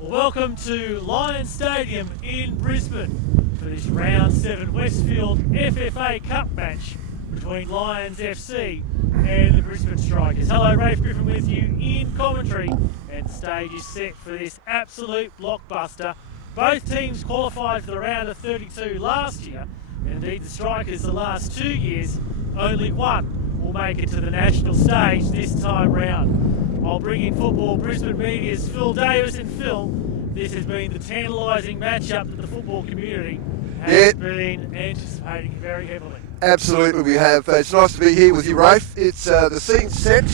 Welcome to Lions Stadium in Brisbane for this Round 7 Westfield FFA Cup match between Lions FC and the Brisbane Strikers. Hello, Rafe Griffin with you in commentary, and the stage is set for this absolute blockbuster. Both teams qualified for the round of 32 last year, and indeed the Strikers the last 2 years, only one will make it to the national stage this time round. I'll bring in Football Brisbane Media's Phil Davis. And Phil, this has been the tantalising matchup that the football community has been anticipating very heavily. Absolutely we have. It's nice to be here with you, Rafe. It's the scene's set,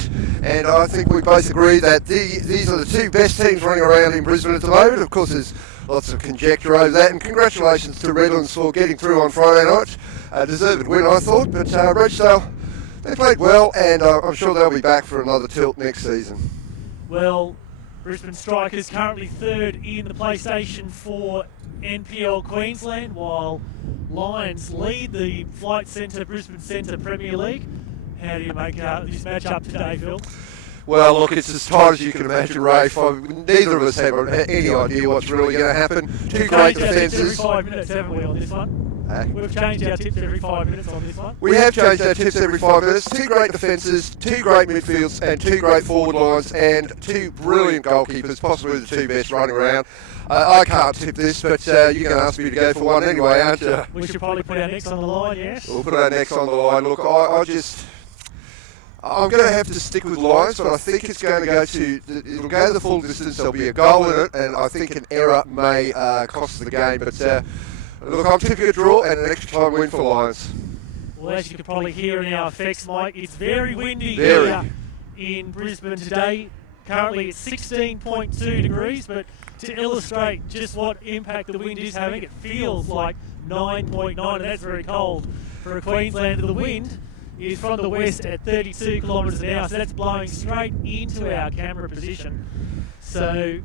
and I think we both agree that these are the two best teams running around in Brisbane at the moment. Of course, there's lots of conjecture over that, and congratulations to Redlands for getting through on Friday night. A deserved win, I thought, but Rochdale, they played well, and I'm sure they'll be back for another tilt next season. Well, Brisbane Strikers currently third in the PlayStation 4 NPL Queensland, while Lions lead the Flight Centre Brisbane Centre Premier League. How do you make this match up today, Phil? Well, look, it's as tight as you can imagine, Rafe. Neither of us have any idea what's really going to happen. Two great defences. Every 5 minutes, haven't we, on this one? We've changed our tips every 5 minutes on this one. We have changed our tips every 5 minutes. Two great defences, two great midfields, and two great forward lines, and two brilliant goalkeepers, possibly the two best running around. I can't tip this, but you're going to ask me to go for one anyway, aren't you? We should probably put our necks on the line, yes? We'll put our necks on the line. Look, I'm going to have to stick with Lions, but I think it's going to it'll go the full distance. There'll be a goal in it, and I think an error may cost the game. But look, I'm tipping a draw and an extra time win for Lions. Well, as you can probably hear in our effects, Mike, it's very windy here in Brisbane today. Currently it's 16.2 degrees, but to illustrate just what impact the wind is having, it feels like 9.9, and that's very cold for a Queenslander. The wind is from the west at 32 kilometres an hour, so that's blowing straight into our camera position. So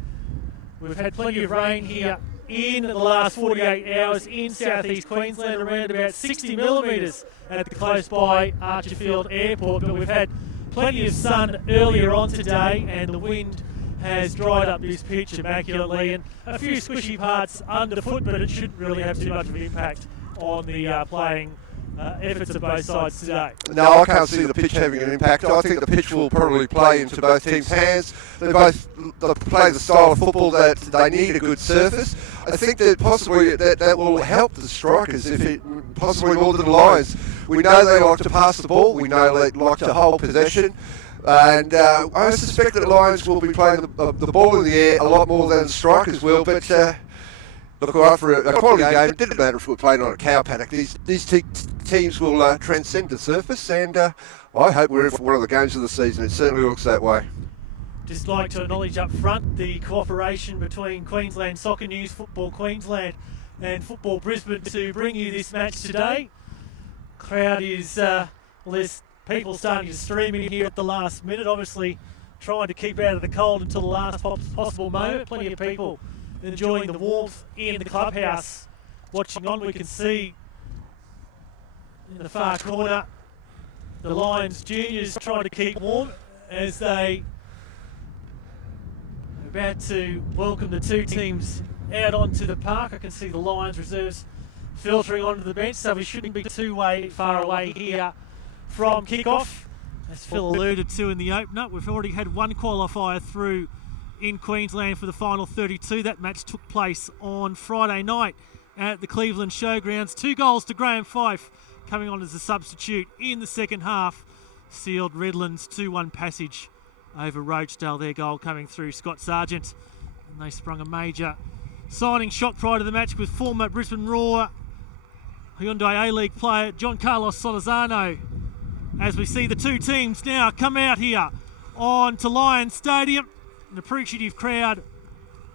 we've had plenty of rain here in the last 48 hours in southeast Queensland, around about 60 millimetres at the close by Archerfield Airport, but we've had plenty of sun earlier on today, and the wind has dried up this pitch immaculately, and a few squishy parts underfoot, but it shouldn't really have too much of an impact on the playing efforts of both sides today. No, I can't see the pitch having an impact. I think the pitch will probably play into both teams' hands. They both play the style of football that they need a good surface. I think that possibly that will help the strikers, if it possibly more than the Lions. We know they like to pass the ball. We know they like to hold possession. And I suspect that the Lions will be playing the ball in the air a lot more than the strikers will. But look, after a quality game, it didn't matter if we were playing on a cow paddock. These teams will transcend the surface, and I hope we're in for one of the games of the season. It certainly looks that way. Just like to acknowledge up front the cooperation between Queensland Soccer News, Football Queensland and Football Brisbane to bring you this match today. Crowd is, there's people starting to stream in here at the last minute, obviously trying to keep out of the cold until the last possible moment. Plenty of people enjoying the warmth in the clubhouse. Watching on, we can see in the far corner the Lions juniors trying to keep warm as they are about to welcome the two teams out onto the park. I can see the Lions reserves filtering onto the bench, so we shouldn't be too far away here from kick-off. As Phil alluded to in the opener, we've already had one qualifier through in Queensland for the final 32. That match took place on Friday night at the Cleveland Showgrounds. 2 goals to Graham Fife coming on as a substitute in the second half. Sealed Redlands 2-1 passage over Roachdale. Their goal coming through Scott Sargent. And they sprung a major signing shock prior to the match with former Brisbane Roar Hyundai A-League player John Carlos Solizano. As we see the two teams now come out here on to Lions Stadium. An appreciative crowd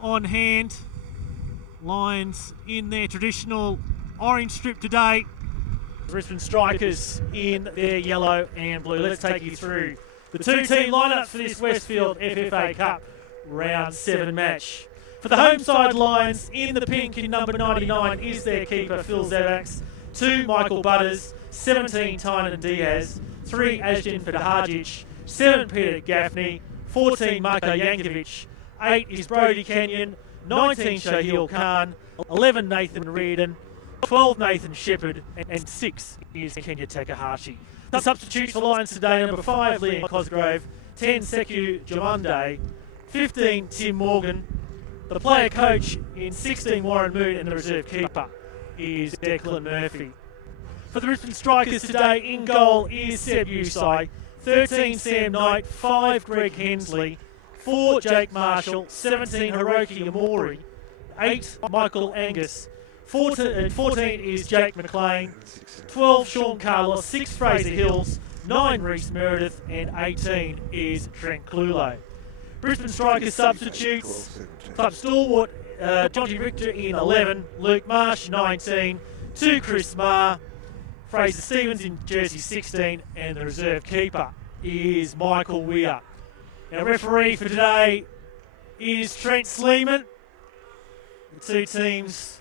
on hand. Lions in their traditional orange strip today. Brisbane Strikers in their yellow and blue. Let's take you through the two-team lineups for this Westfield FFA Cup Round 7 match. For the home side Lions, in the pink in number 99 is their keeper Phil Zavax. 2 Michael Butters, 17 Tynan Diaz, 3 Asjin Fadahajic, 7 Peter Gaffney, 14 Marko Jankovic, 8 is Brody Kenyon, 19 Shahil Khan, 11 Nathan Reardon, 12 Nathan Shepherd, and 6 is Kenya Takahashi. The substitutes for Lions today: number 5 Liam Cosgrove, 10 Sekou Jamunde, 15 Tim Morgan. The player coach in 16 Warren Moon, and the reserve keeper is Declan Murphy. For the Brisbane Strikers today, in goal is Seb Usai, 13 Sam Knight, 5 Greg Hensley, 4 Jake Marshall, 17 Hiroki Amori, 8 Michael Angus, 14 is Jake McLean, 12 Sean Carlos, 6 Fraser Hills, 9 Reece Meredith, and 18 is Trent Clulo. Brisbane Strikers substitutes: club stalwart Jonty Richter in 11, Luke Marsh 19, 2 Chris Marr, Fraser Stevens in jersey 16, and the reserve keeper is Michael Weir. Our referee for today is Trent Sleeman. The two teams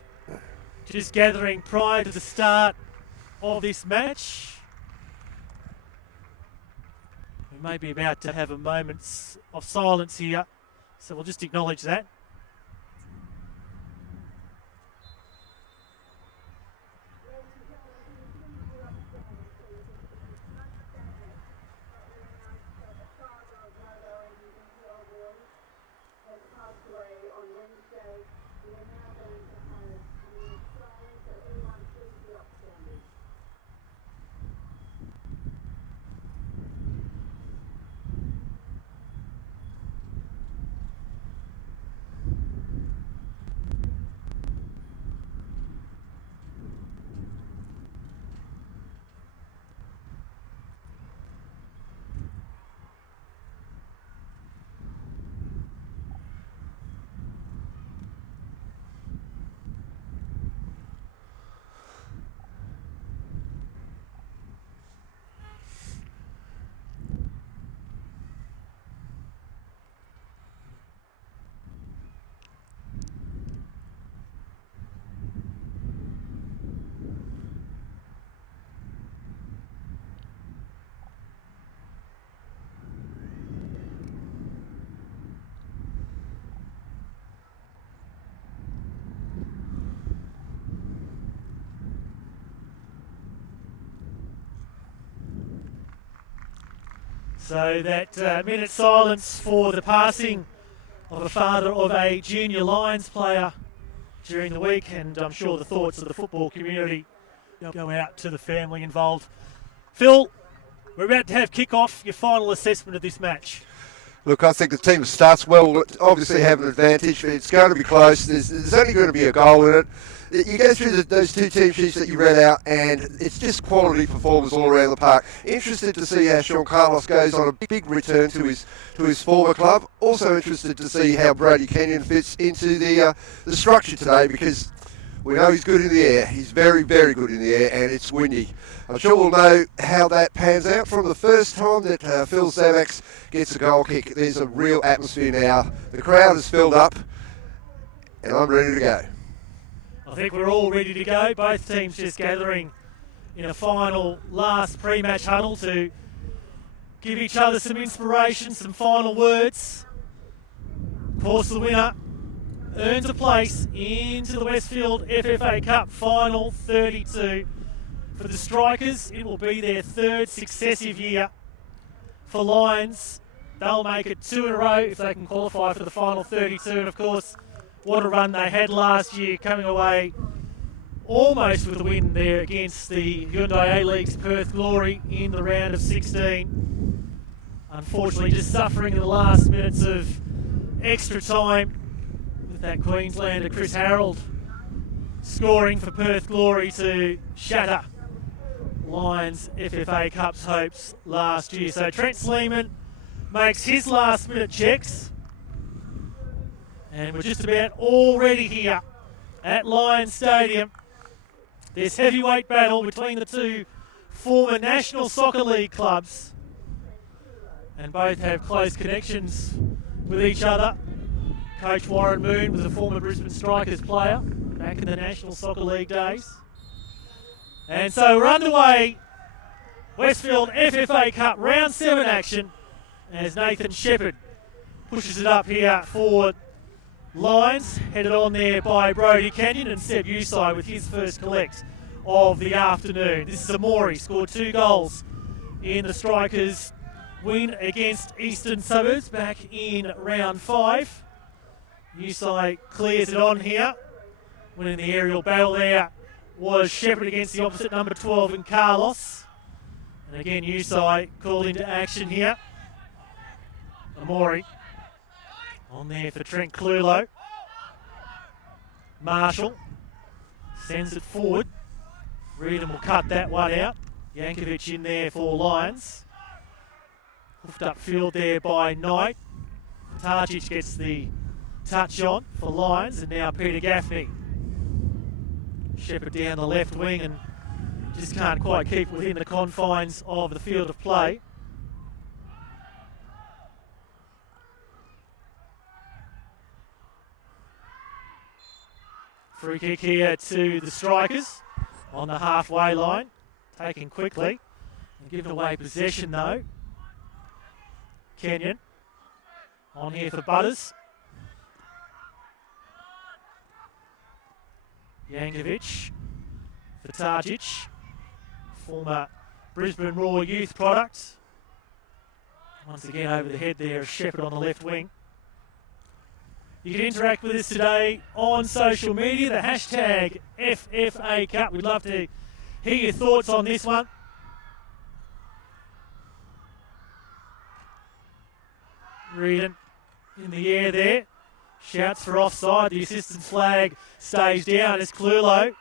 just gathering prior to the start of this match. We may be about to have a moment of silence here, so we'll just acknowledge that. So that minute silence for the passing of a father of a junior Lions player during the week, and I'm sure the thoughts of the football community go out to the family involved. Phil, we're about to have kick-off. Your final assessment of this match. Look, I think the team that starts well obviously have an advantage. It's going to be close. There's only going to be a goal in it. You go through those two team sheets that you read out, and it's just quality performers all around the park. Interested to see how Sean Carlos goes on a big return to his former club. Also interested to see how Brody Kenyon fits into the structure today, because we know he's good in the air. He's very, very good in the air, and it's windy. I'm sure we'll know how that pans out from the first time that Phil Zavacs gets a goal kick. There's a real atmosphere now. The crowd is filled up, and I'm ready to go. I think we're all ready to go. Both teams just gathering in a final last pre-match huddle to give each other some inspiration, some final words. Of course, the winner earns a place into the Westfield FFA Cup Final 32. For the Strikers, it will be their third successive year. For Lions, they'll make it 2 in a row if they can qualify for the Final 32. And of course, what a run they had last year, coming away almost with a win there against the Hyundai A-League's Perth Glory in the round of 16. Unfortunately, just suffering in the last minutes of extra time with that Queenslander Chris Harold scoring for Perth Glory to shatter Lions FFA Cup's hopes last year. So Trent Sleeman makes his last minute checks. And we're just about already here at Lions Stadium. This heavyweight battle between the two former National Soccer League clubs. And both have close connections with each other. Coach Warren Moon was a former Brisbane Strikers player back in the National Soccer League days. And so we're underway. Westfield FFA Cup Round 7 action as Nathan Shepherd pushes it up here for Lions, headed on there by Brody Kenyon and Seb Usai with his first collect of the afternoon. This is Amori, scored 2 goals in the Strikers' win against Eastern Suburbs back in round 5. Usai clears it on here. Winning the aerial battle there was Shepherd against the opposite number 12 in Carlos. And again, Usai called into action here. Amori on there for Trent Clulo. Marshall sends it forward. Reardon will cut that one out. Yankovic in there for Lions. Hoofed upfield there by Knight. Targic gets the touch on for Lions, and now Peter Gaffney. Shepherd down the left wing and just can't quite keep within the confines of the field of play. Free kick here to the Strikers on the halfway line. Taken quickly and given away possession though. Kenyon on here for Butters. Yankovic for Targic, former Brisbane Roar youth product. Once again over the head there, Shepherd on the left wing. You can interact with us today on social media, the hashtag FFA Cup. We'd love to hear your thoughts on this one. Reardon in the air there. Shouts for offside. The assistant's flag stays down as Clulo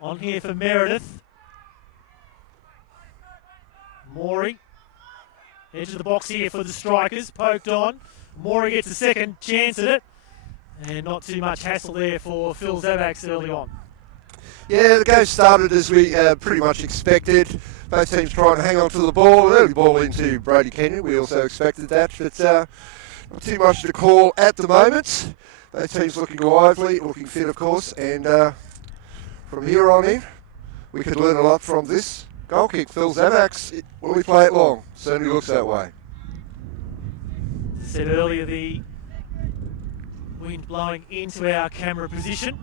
on here for Meredith. Morey. Edge of the box here for the Strikers. Poked on. Morey gets a second chance at it. And not too much hassle there for Phil Zavacs early on. Yeah, the game started as we pretty much expected. Both teams trying to hang on to the ball. Early ball into Brody Kenyon. We also expected that, but not too much to call at the moment. Both teams looking lively, looking fit, of course. And from here on in, we could learn a lot from this goal kick. Phil Zavacs, will he play it long? Certainly looks that way. Said earlier, the wind blowing into our camera position.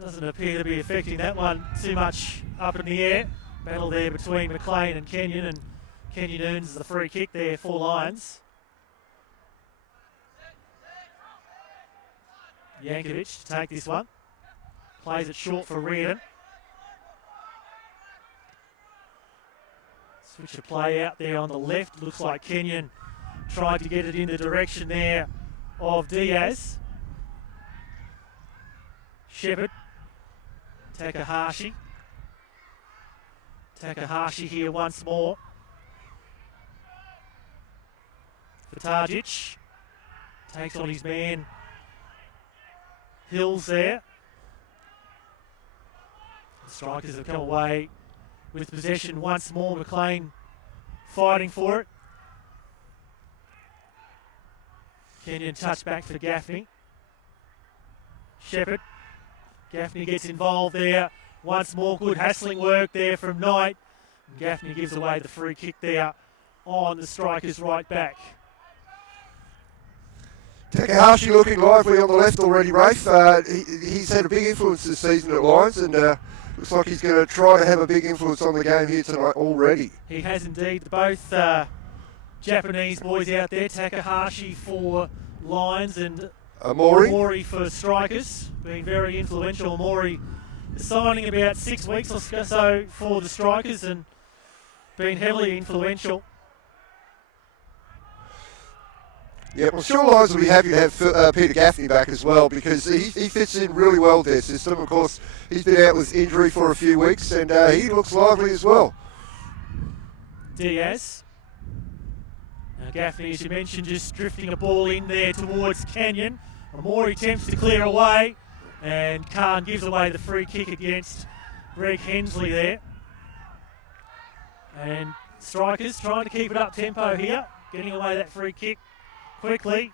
Doesn't appear to be affecting that one too much up in the air. Battle there between McLean and Kenyon, and Kenyon earns the free kick there for Lions. Yankovic to take this one. Plays it short for Reardon. Switch of play out there on the left. Looks like Kenyon tried to get it in the direction there of Diaz. Shepherd. Takahashi. Takahashi here once more. Vatajic takes on his man Hills there. The Strikers have come away with possession once more. McLean fighting for it. Kenyon touch back for Gaffney. Shepherd. Gaffney gets involved there. Once more, good hassling work there from Knight. And Gaffney gives away the free kick there on the Strikers' right back. Takahashi looking lively on the left already, Rafe. He's had a big influence this season at Lions, and looks like he's going to try to have a big influence on the game here tonight already. He has indeed. Both Japanese boys out there, Takahashi for Lions and Amori for Strikers, being very influential. Amori signing about 6 weeks or so for the Strikers and been heavily influential. Yeah, well, sure Lions will be happy to have Peter Gaffney back as well, because he fits in really well with their system. Of course, he's been out with injury for a few weeks, and he looks lively as well. Diaz. Now Gaffney, as you mentioned, just drifting a ball in there towards Kenyon. Amori attempts to clear away, and Khan gives away the free kick against Greg Hensley there. And Strikers trying to keep it up tempo here, getting away that free kick quickly.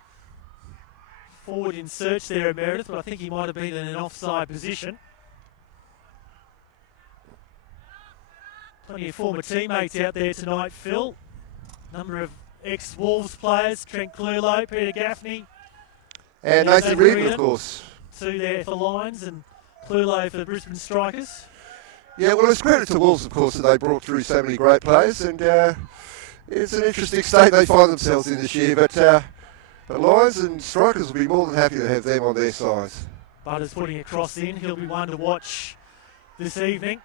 Forward in search there of Meredith, but I think he might have been in an offside position. Plenty of former teammates out there tonight, Phil. Number of ex-Wolves players, Trent Clulow, Peter Gaffney. And Nathan Reardon, of course. Two there for Lions and Clulow for the Brisbane Strikers. Yeah, well, it's credit to Wolves, of course, that they brought through so many great players, and it's an interesting state they find themselves in this year, but Lions and Strikers will be more than happy to have them on their side. Butters putting a cross in. He'll be one to watch this evening.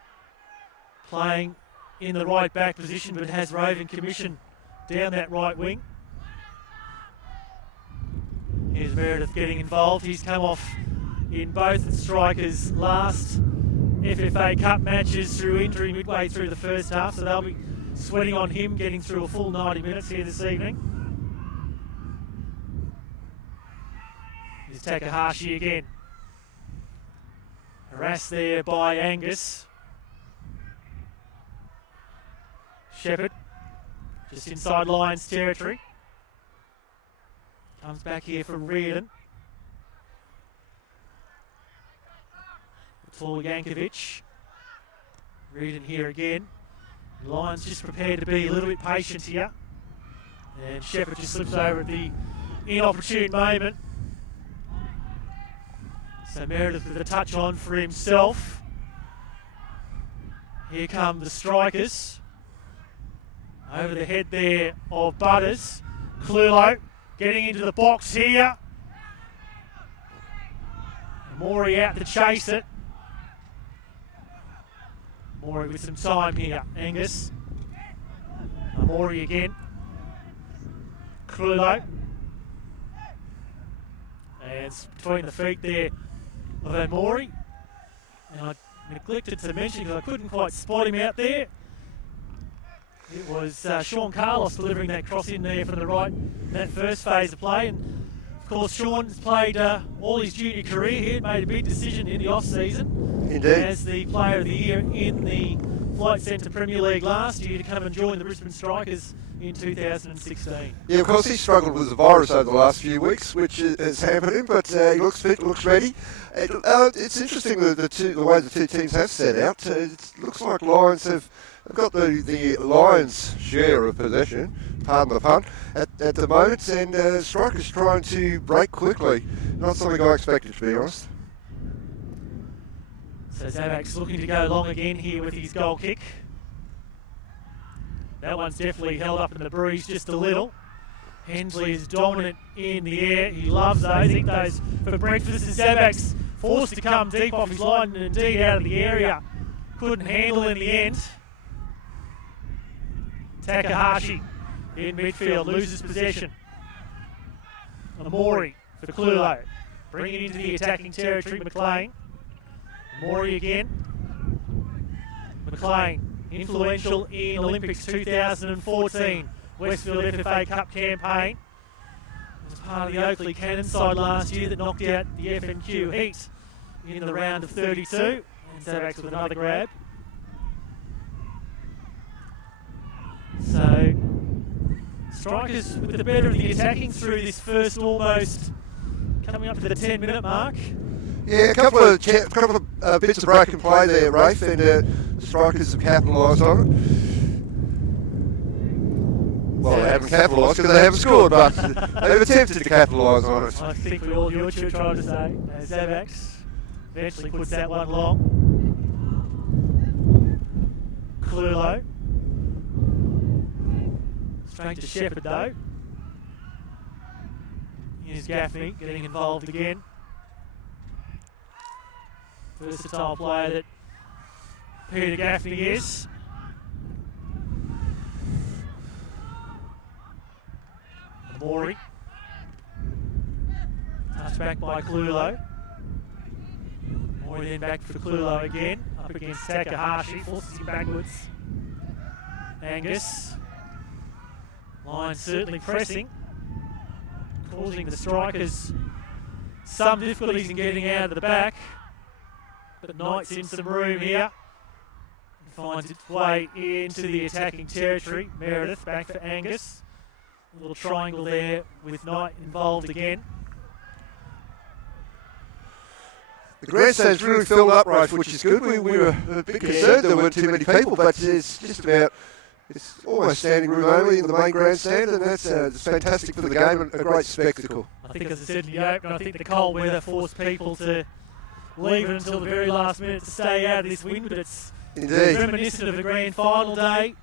Playing in the right back position, but has Raven commission down that right wing. Here's Meredith getting involved. He's come off in both the Strikers' last FFA Cup matches through injury midway through the first half, so they'll be sweating on him getting through a full 90 minutes here this evening. Here's Takahashi again. Harassed there by Angus. Shepherd, just inside Lions territory. Comes back here for Reardon. For Yankovic. Reardon here again. Lions just prepared to be a little bit patient here. And Shepherd just slips over at the inopportune moment. So Meredith with a touch on for himself. Here come the Strikers. Over the head there of Butters. Clulow getting into the box here. Maury out to chase it. Maury with some time here. Angus. Maury again. Clulow. And it's between the feet there of Amori. And I neglected to mention, because I couldn't quite spot him out there, it was Sean Carlos delivering that cross in there from the right in that first phase of play. And of course, Sean's played all his junior career here, made a big decision in the off-season. Indeed. As the Player of the Year in the Flight Centre Premier League last year to come and join the Brisbane Strikers in 2016. Yeah, of course, he struggled with the virus over the last few weeks, which has hampered him, but he looks fit, looks ready. It's interesting the way the two teams have set out. It looks like Lions have got the Lions' share of possession, pardon the pun, at the moment, and Strikers trying to break quickly. Not something I expected, to be honest. So Zabak's looking to go long again here with his goal kick. That one's definitely held up in the breeze just a little. Hensley is dominant in the air. He loves those. He those for breakfast. And Zabak's forced to come deep off his line and indeed out of the area. Couldn't handle in the end. Takahashi in midfield loses possession. Amori for Clulo. Bring it into the attacking territory. McLean. Amori again. McLean, influential in Olympics 2014. Westfield FFA Cup campaign. Was part of the Oakley Cannon side last year that knocked out the FNQ Heat in the round of 32. And Zabak's with another grab. So, Strikers with the better of the attacking through this first almost coming up to the 10-minute mark. Yeah, a couple of bits of broken play there, Rafe, and the Strikers have capitalised on it. Well, they haven't capitalised because they haven't scored, but they've attempted to capitalise on it. I think we all knew what you were trying to say. Zabaks eventually puts that one long. Clulo. Straight to Shepherd though. Here's Gaffney getting involved again. Versatile player that Peter Gaffney is. Amori. Touched back by Clulo. Amori then back for Clulo again. Up against Takahashi. Forces him backwards. Angus. Lions certainly pressing. Causing the Strikers some difficulties in getting out of the back. But Knight's in some room here. And finds its way into the attacking territory. Meredith back for Angus. A little triangle there with Knight involved again. The grandstand's really filled up, Rafe, which is good. We were a bit concerned there weren't too many people, but it's just about, it's almost standing room only in the main grandstand, and that's it's fantastic for the game and a great spectacle. I think, as I said in the opener, I think the cold weather forced people to leave it until the very last minute to stay out of this wind, but it's Indeed. reminiscent of the grand final day.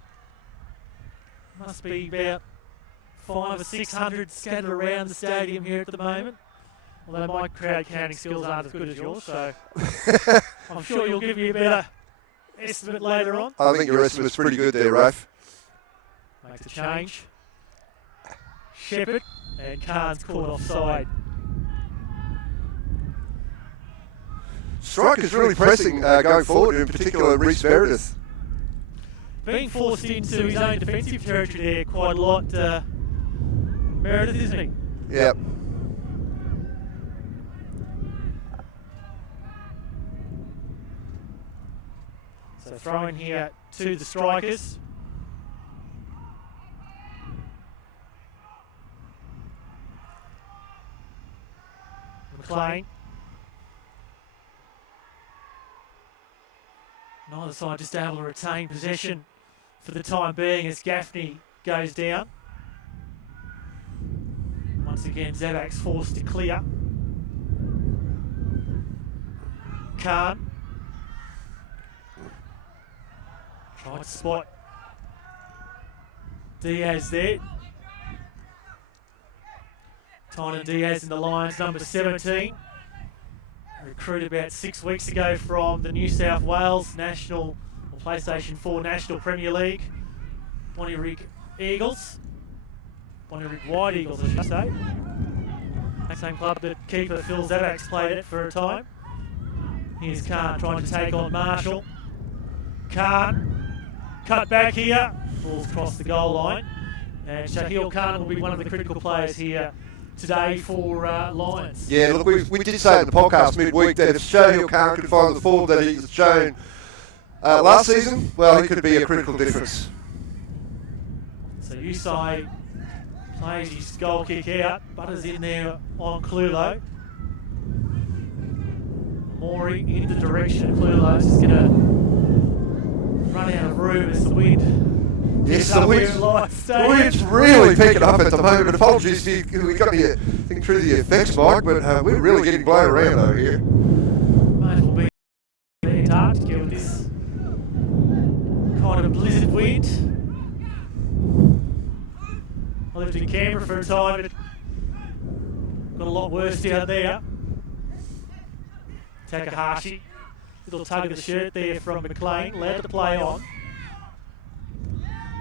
Must be about 500 or 600 scattered around the stadium here at the moment. Although my crowd counting skills aren't as good as yours, so I'm sure you'll give me a better estimate later on. I think your estimate's pretty good there, Rafe. Makes a change. Shepherd and Khan's caught offside. Strikers really pressing going forward, in particular Reece Meredith. Being forced into his own defensive territory there quite a lot, Meredith, isn't he? Yep. So throw in here to the Strikers. McLean. Neither side just able to retain possession for the time being as Gaffney goes down. Once again, Zabak's forced to clear. Khan. Tried to spot Diaz there. Tynan Diaz in the Lions, number 17. Recruited about 6 weeks ago from the New South Wales National, or PlayStation 4 National Premier League. Bonnyrigg Eagles. Bonnyrigg White Eagles, I should say. That same club that keeper Phil Zabak's played at for a time. Here's Khan trying to take on Marshall. Khan. Cut back here. Ball's across the goal line. And Shahil Khan will be one of the critical players here today for Lions. Yeah, look, we did say in the podcast midweek that if Shahil Khan could find the form that he's shown last season, well, he could be a critical difference. So Usai plays his goal kick out. Butters in there on Clulo. Maury in the direction of Clulo. Just going to run out of room as the wind. Yes, the wind's really picking up at the moment. Apologies if we got the thing through the effects, Mike, but we're really getting blown around over here. Might as well be in touch with this kind of blizzard wind. I lived in Canberra for a time, but got a lot worse down there. Takahashi, little tug of the shirt there from McLean, allowed to play on.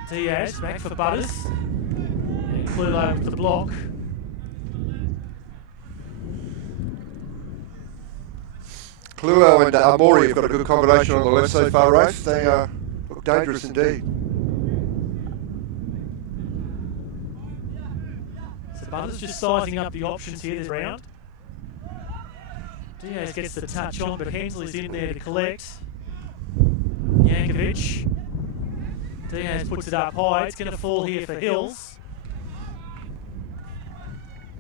Diaz back for Butters, and Clulo with the block. Cluo and Amori have got a good combination on the left so far, Rafe. They look dangerous indeed. So Butters just sizing up the options here this round. Diaz gets the touch on, but Hensley's in there to collect. Yankovic. Diaz puts it up high. It's going to fall here for Hills.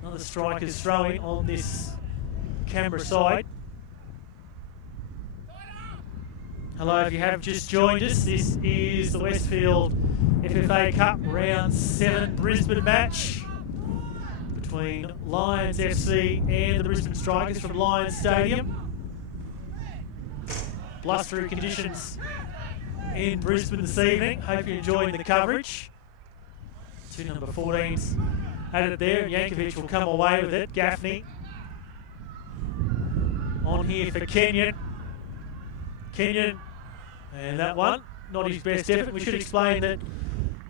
Another striker's throwing on this Canberra side. Hello, if you have just joined us, this is the Westfield FFA Cup Round 7 Brisbane match between Lions FC and the Brisbane Strikers from Lions Stadium. Blustery conditions in Brisbane this evening. Hope you're enjoying the coverage. Two number 14s at it there. Yankovic will come away with it. Gaffney on here for Kenyon. Kenyon, and that one, not his best effort. We should explain that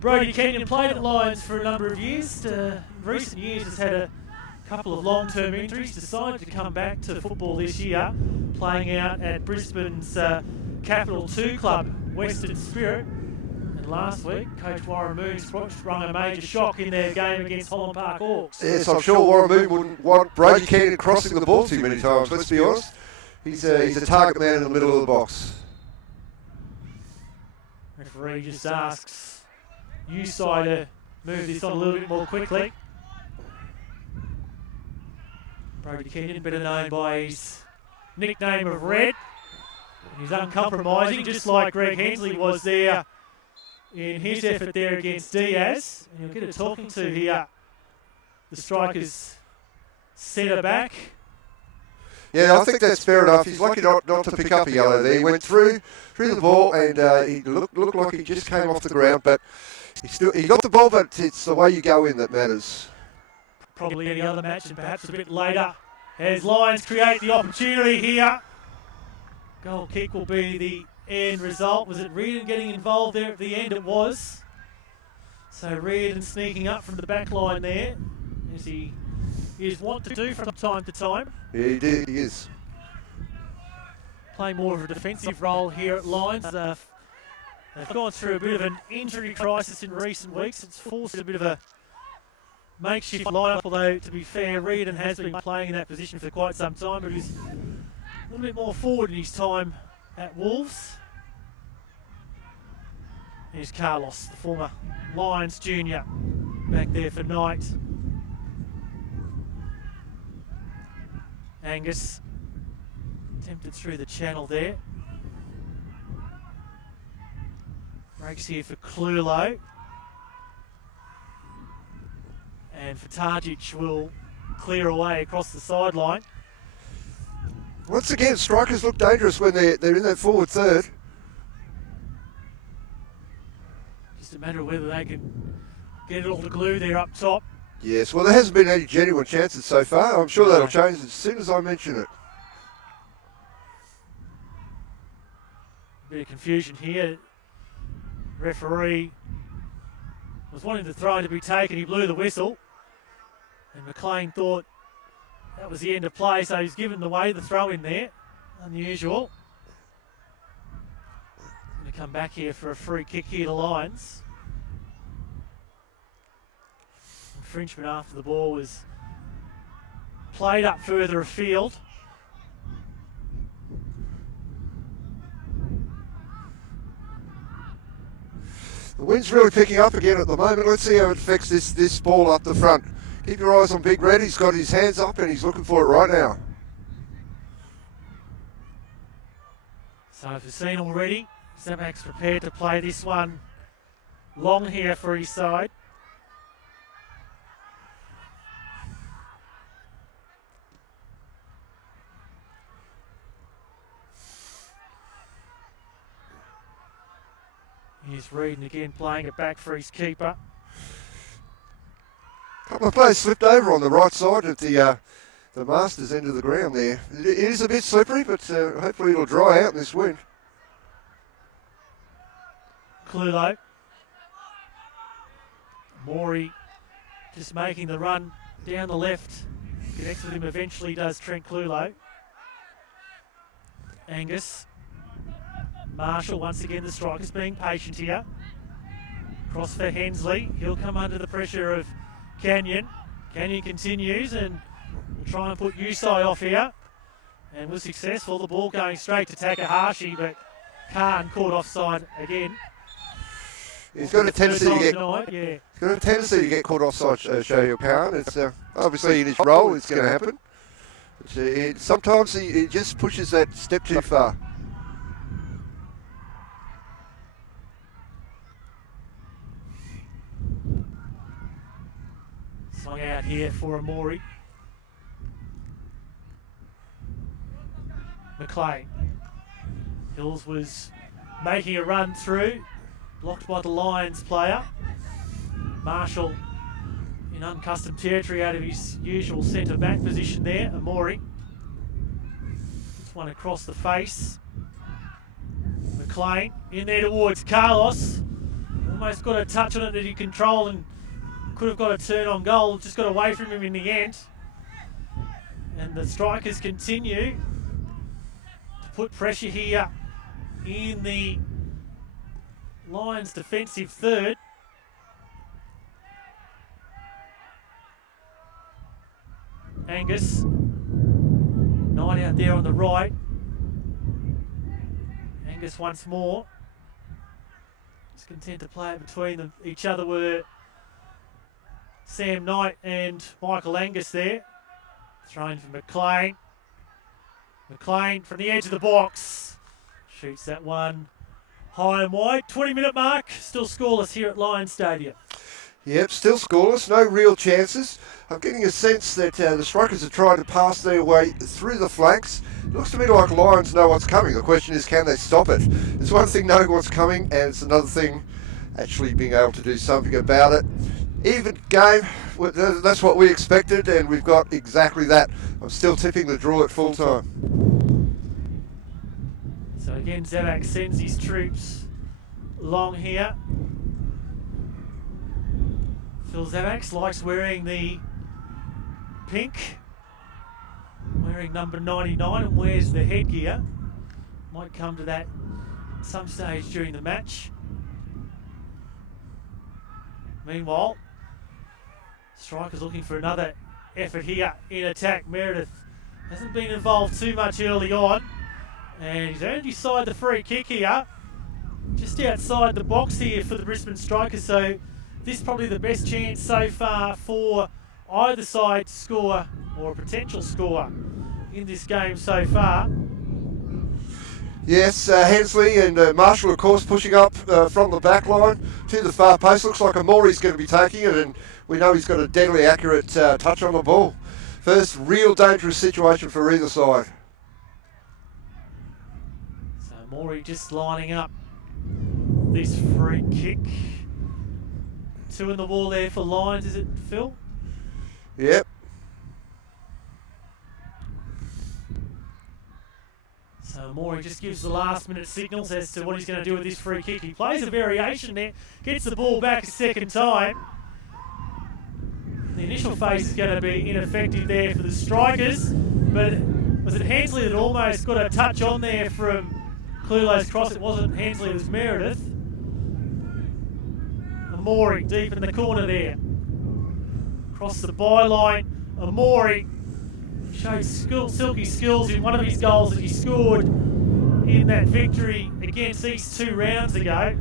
Brodie Kenyon played at Lions for a number of years. In recent years has had a couple of long-term injuries. Decided to come back to football this year, playing out at Brisbane's Capital 2 club, Western Spirit. And last week, Coach Warren Moon sprung a major shock in their game against Holland Park Hawks. Yes, I'm sure Warren Moon wouldn't want Brodie Kenyon crossing the ball too many times, let's be honest. He's a target man in the middle of the box. Referee just asks Usai to move this on a little bit more quickly. Brodie Kenyon, better known by his nickname of Red. He's uncompromising, just like Greg Hensley was there in his effort there against Diaz. And you'll get a talking to here. The Strikers centre back. Yeah, I think that's fair enough. He's lucky not to pick up a yellow there. He went through the ball and he looked like he just came off the ground, but he got the ball, but it's the way you go in that matters. Probably any other match, and perhaps a bit later, as Lions create the opportunity here. Goal kick will be the end result. Was it Reardon getting involved there at the end? It was. So Reardon sneaking up from the back line there, as he is wont to do from time to time. Yeah, he is. Playing more of a defensive role here at Lions. They've gone through a bit of an injury crisis in recent weeks. It's forced a bit of a makeshift lineup, although to be fair, Reardon has been playing in that position for quite some time, but he's a little bit more forward in his time at Wolves. Here's Carlos, the former Lions junior, back there for Knight. Angus tempted through the channel there. Breaks here for Clulo. And Fatajic will clear away across the sideline. Once again, strikers look dangerous when they're in that forward third. Just a matter of whether they can get it all to glue there up top. Yes, well, there hasn't been any genuine chances so far. I'm sure that'll change as soon as I mention it. Bit of confusion here. Referee was wanting the throw to be taken. He blew the whistle. And McLean thought that was the end of play, so he's given away the throw in there. Unusual. Going to come back here for a free kick here to Lions. Infringement after the ball was played up further afield. The wind's really picking up again at the moment. Let's see how it affects this ball up the front. Keep your eyes on Big Red. He's got his hands up and he's looking for it right now. So if you've seen already, Zamak's prepared to play this one long here for his side. Here's Reardon again playing it back for his keeper. couple of players slipped over on the right side at the Masters end of the ground there. It is a bit slippery, but hopefully it'll dry out in this wind. Clulo. Morey just making the run down the left. Connects with him eventually, does Trent Clulo. Angus. Marshall, once again, the striker's being patient here. Cross for Hensley. He'll come under the pressure of Canyon. Canyon continues and will try and put Usai off here. And was successful. The ball going straight to Takahashi, but Khan caught offside again. He's got a tendency to get. Yeah. He's got a tendency to get caught offside, Shohei Khan. It's obviously in his role, it's going to happen. But, sometimes he just pushes that step too far. Swung out here for Amori. McLean. Hills was making a run through, blocked by the Lions player. Marshall in unaccustomed territory out of his usual centre back position there. Amori. This one across the face. McLean in there towards Carlos. Almost got a touch on it that he controlled and could have got a turn on goal. Just got away from him in the end. And the strikers continue to put pressure here in the Lions defensive third. Angus. Knight out there on the right. Angus once more. Just content to play it between them. Each other were Sam Knight and Michael Angus there. Thrown for McLean. McLean from the edge of the box. Shoots that one high and wide. 20-minute mark. Still scoreless here at Lions Stadium. Yep, still scoreless. No real chances. I'm getting a sense that the strikers are trying to pass their way through the flanks. It looks to me like Lions know what's coming. The question is, can they stop it? It's one thing knowing what's coming, and it's another thing actually being able to do something about it. Even game, that's what we expected, and we've got exactly that. I'm still tipping the draw at full time. So again, Zabak sends his troops long here. Phil Zabak likes wearing the pink, wearing number 99, and wears the headgear. Might come to that at some stage during the match. Meanwhile, strikers looking for another effort here in attack. Meredith hasn't been involved too much early on, and he's earned his side the free kick here, just outside the box here for the Brisbane Strikers. So this is probably the best chance so far for either side to score, or a potential score in this game so far. Yes, Hensley and Marshall, of course, pushing up from the back line to the far post. Looks like Amori's going to be taking it, and we know he's got a deadly accurate touch on the ball. First real dangerous situation for either side. So Amori just lining up this free kick. 2 in the wall there for Lions, is it, Phil? Yep. So Amori just gives the last minute signals as to what he's going to do with this free kick. He plays a variation there, gets the ball back a second time. The initial phase is going to be ineffective there for the strikers, but was it Hensley that almost got a touch on there from Clulo's cross? It wasn't Hensley, it was Meredith. Amori deep in the corner there. Across the byline, Amori showed silky skills in one of his goals that he scored in that victory against East 2 rounds ago.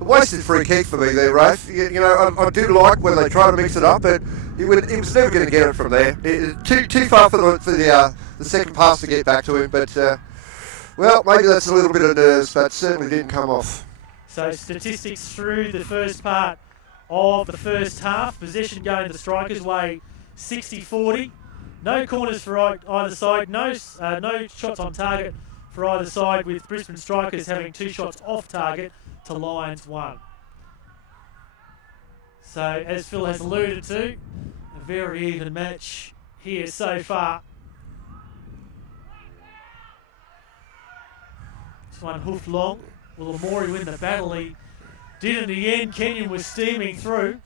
A wasted free kick for me there, Rafe. You know, I do like when they try to mix it up, but he was never going to get it from there. Too far for the second pass to get back to him. But well, maybe that's a little bit of nerves, but certainly didn't come off. So statistics through the first part of the first half. Possession going the Strikers' way, 60-40. No corners for either side. No shots on target for either side, with Brisbane Strikers having 2 shots off target to Lions 1. So as Phil has alluded to, A very even match here so far. This one hoofed long. Will Amori win the battle? He did in the end. Kenyon was steaming through.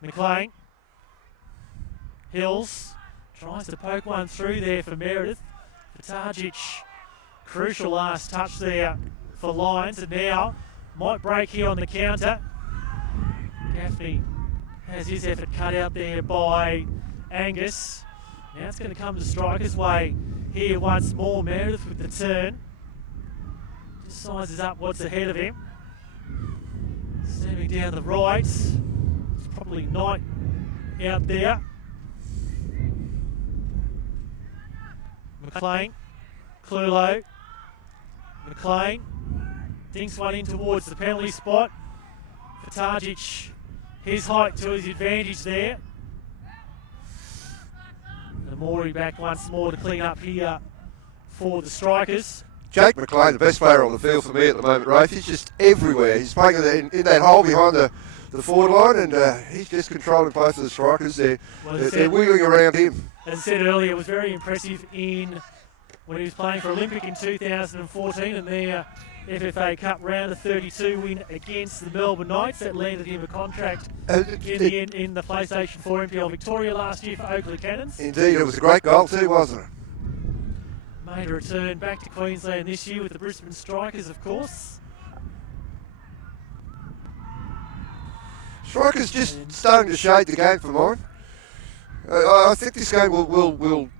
McLean. Hills tries to poke one through there for Meredith. Vitajic, crucial last touch there for Lions, and now might break here on the counter. Gaffney has his effort cut out there by Angus. Now it's going to come to Striker's way here once more. Meredith with the turn. Just sizes up what's ahead of him. Steaming down the right. It's probably Knight out there. McLean, Clulo, McLean dinks one in towards the penalty spot. Vitajic, his height to his advantage there. Amori back once more to clean up here for the Strikers. Jake McLean, the best player on the field for me at the moment, Rafe. He's just everywhere. He's playing in that hole behind the forward line, and he's just controlling both of the Strikers. They're wheeling around him. As I said earlier, it was very impressive when he was playing for Olympic in 2014 and their FFA Cup round of 32 win against the Melbourne Knights. That landed him a contract in the PlayStation 4 NPL Victoria last year for Oakleigh Cannons. Indeed, it was a great goal too, wasn't it? Made a return back to Queensland this year with the Brisbane Strikers, of course. Strikers just starting to shade the game for mine. I think this game will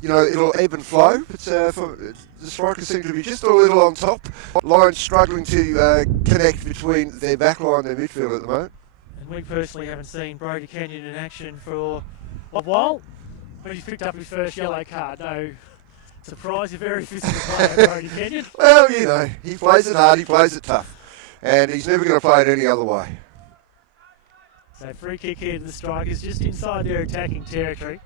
it'll ebb and flow. But the Strikers seem to be just a little on top. Lions struggling to connect between their back line and their midfield at the moment. And we personally haven't seen Brodie Kenyon in action for a while, but he's picked up his first yellow card. No surprise, a very physical player, Brodie Kenyon. Well, he plays it hard, he plays it tough, and he's never going to play it any other way. So free kick here to the Strikers, just inside their attacking territory.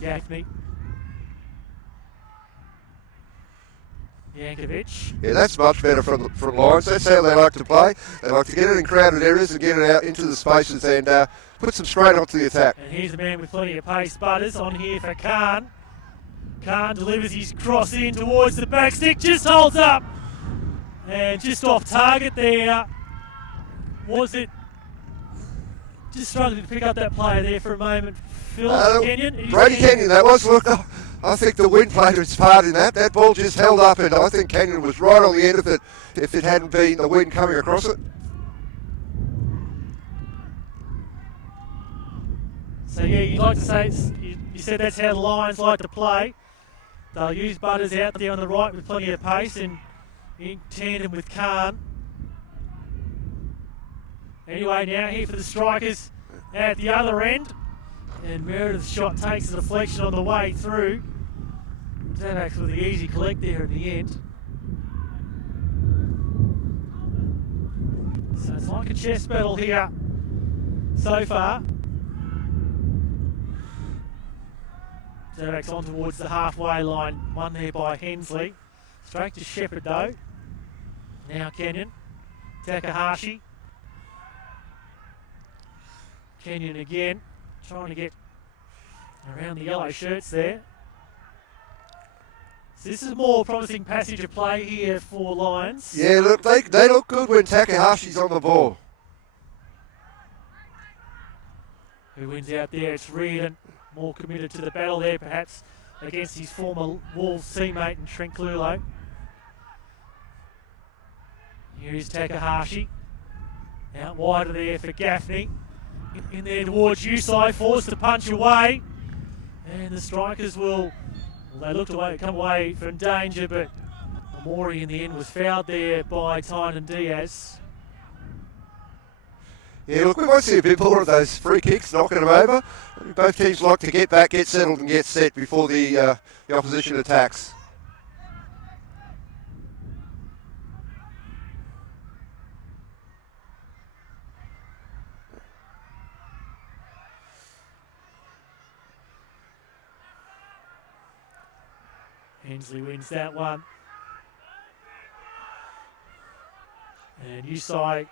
Gaffney. Yankovic. Yeah, that's much better from Lions. That's how they like to play. They like to get it in crowded areas and get it out into the spaces and put some straight onto the attack. And here's a man with plenty of pace. Butters on here for Khan. Khan delivers his cross in towards the back stick, just holds up. And just off target there. Was it just struggling to pick up that player there for a moment? Phil Kenyon. Brodie Kenyon, that was. Look, I think the wind played its part in that. That ball just held up, and I think Kenyon was right on the end of it if it hadn't been the wind coming across it. So yeah, you'd like to say, you said that's how the Lions like to play. They'll use Butters out there on the right with plenty of pace and in tandem with Khan. Anyway, now here for the Strikers at the other end. And Meredith's shot takes a deflection on the way through. Zavax with the easy collect there at the end. So it's like a chess battle here so far. Zavax on towards the halfway line, won there by Hensley. Straight to Shepherd though. Now Kenyon. Takahashi. Kenyon again. Trying to get around the yellow shirts there. So this is a more promising passage of play here for Lions. Yeah, look, they look good when Takahashi's on the ball. Who wins out there? It's Reardon, more committed to the battle there, perhaps against his former Wolves teammate in Trent Clulo. Here is Takahashi. Out wider there for Gaffney. In there towards Usai, forced to punch away. And the Strikers they looked away, come away from danger, but Amori in the end was fouled there by Tynan Diaz. Yeah, look, we might see a bit more of those free kicks, knocking them over. Both teams like to get back, get settled and get set before the opposition attacks. Hensley wins that one. And Usai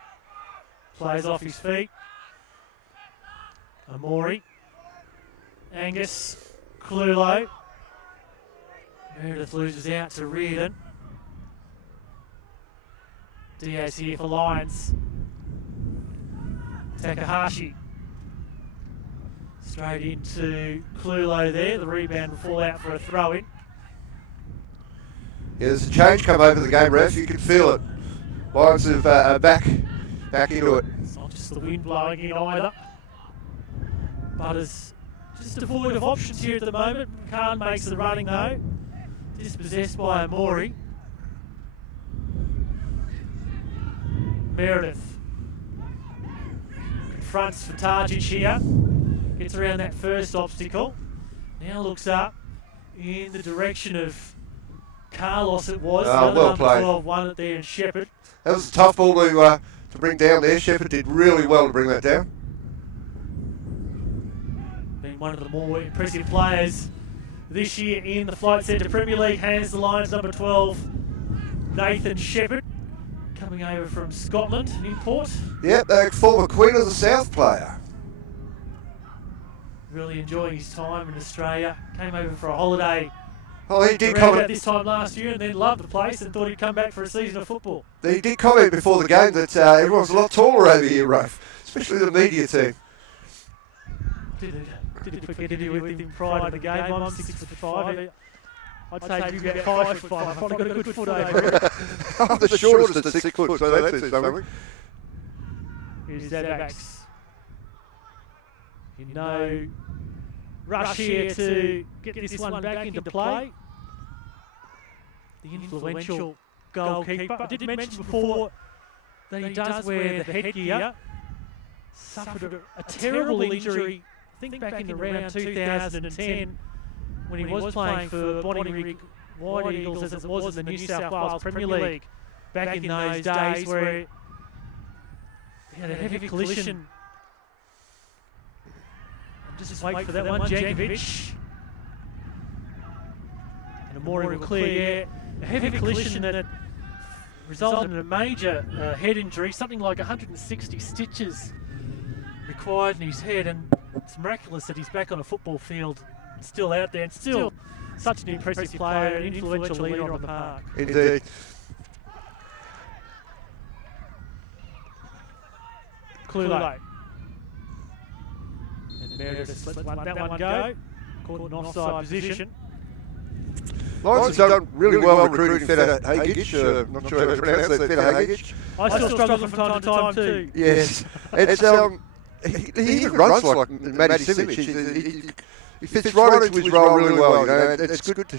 plays off his feet. Amori. Angus. Clulo. Meredith loses out to Reardon. Diaz here for Lions. Takahashi. Straight into Clulo there. The rebound will fall out for a throw-in. Yeah, there's a change come over the game, ref. You can feel it. Lions have back into it. It's not just the wind blowing in either. Butters just devoid of options here at the moment. Khan makes the running though. Dispossessed by Amori. Meredith confronts Fatajic here. Gets around that first obstacle. Now looks up in the direction of Carlos it was. Well played. 12-1 at there and Shepherd. That was a tough ball to bring down there. Shepherd did really well to bring that down. Been one of the more impressive players this year in the Flight Centre Premier League. Hands the Lions number 12, Nathan Shepherd, coming over from Scotland, an import. Yep, the former Queen of the South player. Really enjoying his time in Australia. Came over for a holiday Oh, he did around comment. about this time last year and then loved the place and thought he'd come back for a season of football. He did comment before the game that everyone's a lot taller over here, Rafe, especially the media team. Did a quick interview with him prior to the game. I'm 6'5". I'd say you've got 5'5". I've probably got a good foot over it. I'm the shortest at 6 foot, so that says something. Here's Dadax. No rush here to get this one back into play. The influential goalkeeper. I did mention before that he does wear the headgear. Suffered a terrible injury, I think back in around 2010 when he was playing for Bonnyrigg White Eagles as it was in the New South Wales Premier League back in those days where he had a heavy collision. Just wait for that one, Jankovic. And Amori will clear, a heavy collision that resulted in a major head injury, something like 160 stitches required in his head, and it's miraculous that he's back on a football field, still out there, and still such an impressive player, an influential leader on the park. Indeed. Clulo. And Meredith lets that one go. Caught an offside position. Lions have done really well recruiting Feta Hagic. Not sure how to pronounce that, Feta Hagic. I still struggle from time to time too. Yes. It's, he even runs like Matty Simic. He fits right into his role really well. You know, it's good to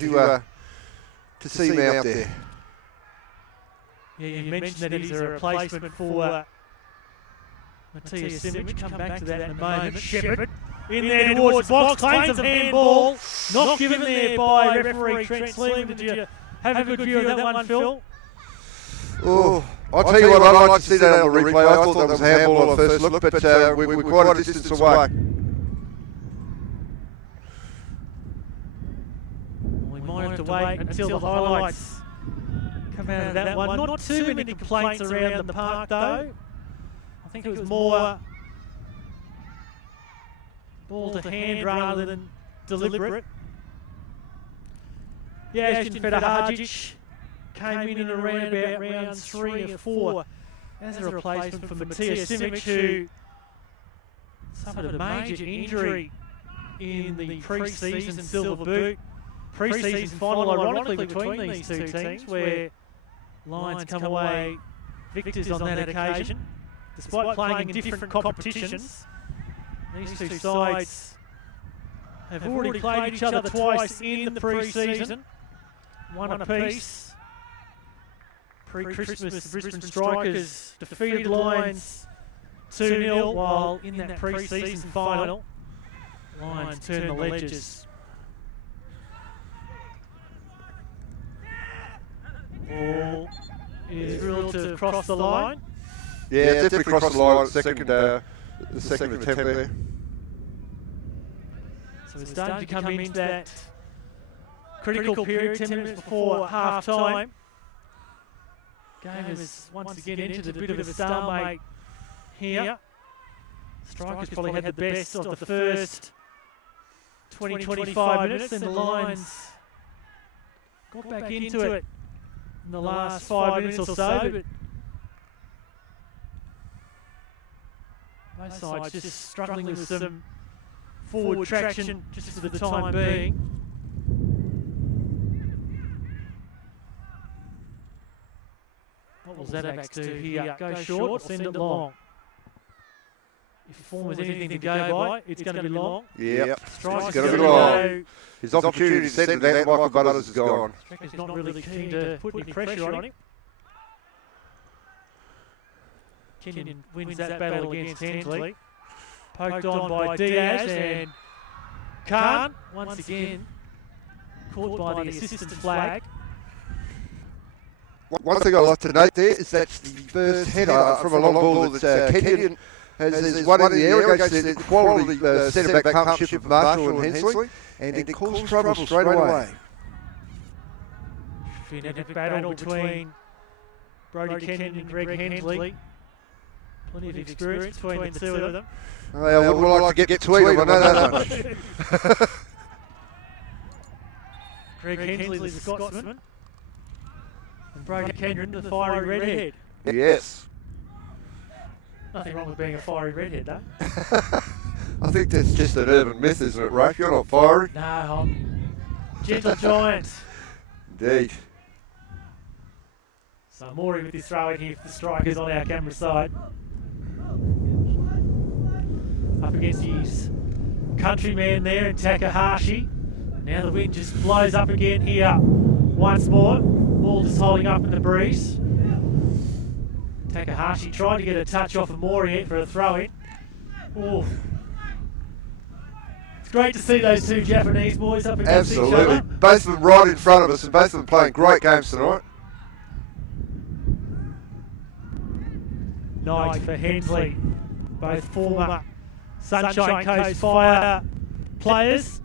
see him out there. Yeah, you mentioned that he's a replacement for Matthias Simic. Come back to that in a moment. Shepherd in there towards box, claims of handball. Not given there by referee Trent Sleeman. Did you have a good view of that one, Phil? Oh, I'll tell you what, I'd like to see that on the replay. I thought that was a handball on first look, but we're quite a distance away. We might have to wait until the highlights come out of that one. Not too many complaints around the park though. I think it was more ball to hand rather than deliberate. Yeah, Ashton Feta-Hagic came in and around about round 3 or 4 as a replacement for Matthias Simic, who suffered a major injury in the pre-season Silver Boot pre-season final, ironically between these two teams, where Lions come away victors on that occasion. Despite playing in different competitions, these two sides have already played each other twice in the pre-season, one apiece. Pre-Christmas, the Brisbane Strikers defeated the Lions 2-0, while in that pre-season final, Lions turned the ledgers. Ball is ruled to cross the line. Yeah, definitely crossed the line. The second attempt there. So we're starting to come into that critical period, 10 minutes before half time. Game has once again entered a bit of a stalemate here. Strikers probably had the best of the first 20-25 minutes, and the Lions got back into it in the last 5 minutes or so, but both sides just struggling with some forward traction just for the time being. What will Zadax do here? Go short or send it long? If form is anything to go by, it's going to be long. Yep, Strike it's going to be long. His opportunity to send it that, Michael Butters is gone. He's not really keen to put any pressure on him. Kenyon wins that battle against Hensley. Poked on by Diaz, and Khan, once again, caught by the assistant flag. One thing I'd like to note there is that's the first header from a long ball that Kenyon has won in the air against the quality centre-back partnership of Marshall and Hensley, and it caused trouble straight away. Epic battle between Brodie Kenyon and Greg Hensley. Plenty of experience between the two of them. I wouldn't like to get between them, I know that much. Greg Hensley, the Scotsman, and Brodie Kenyon, the fiery redhead. Yes. Nothing wrong with being a fiery redhead, though. I think that's just an urban myth, isn't it, Rafe? You're not fiery. No, I'm gentle giant. Indeed. So Maury with his throw in here for the Strikers on our camera side. Up against his countryman there in Takahashi. Now the wind just blows up again here once more. Ball just holding up in the breeze. Takahashi trying to get a touch off of Maury for a throw-in. Oh. It's great to see those two Japanese boys up against each Absolutely. other. Both of them right in front of us, and both of them playing great games tonight. Night for Hensley. Both former Sunshine Coast Fire players.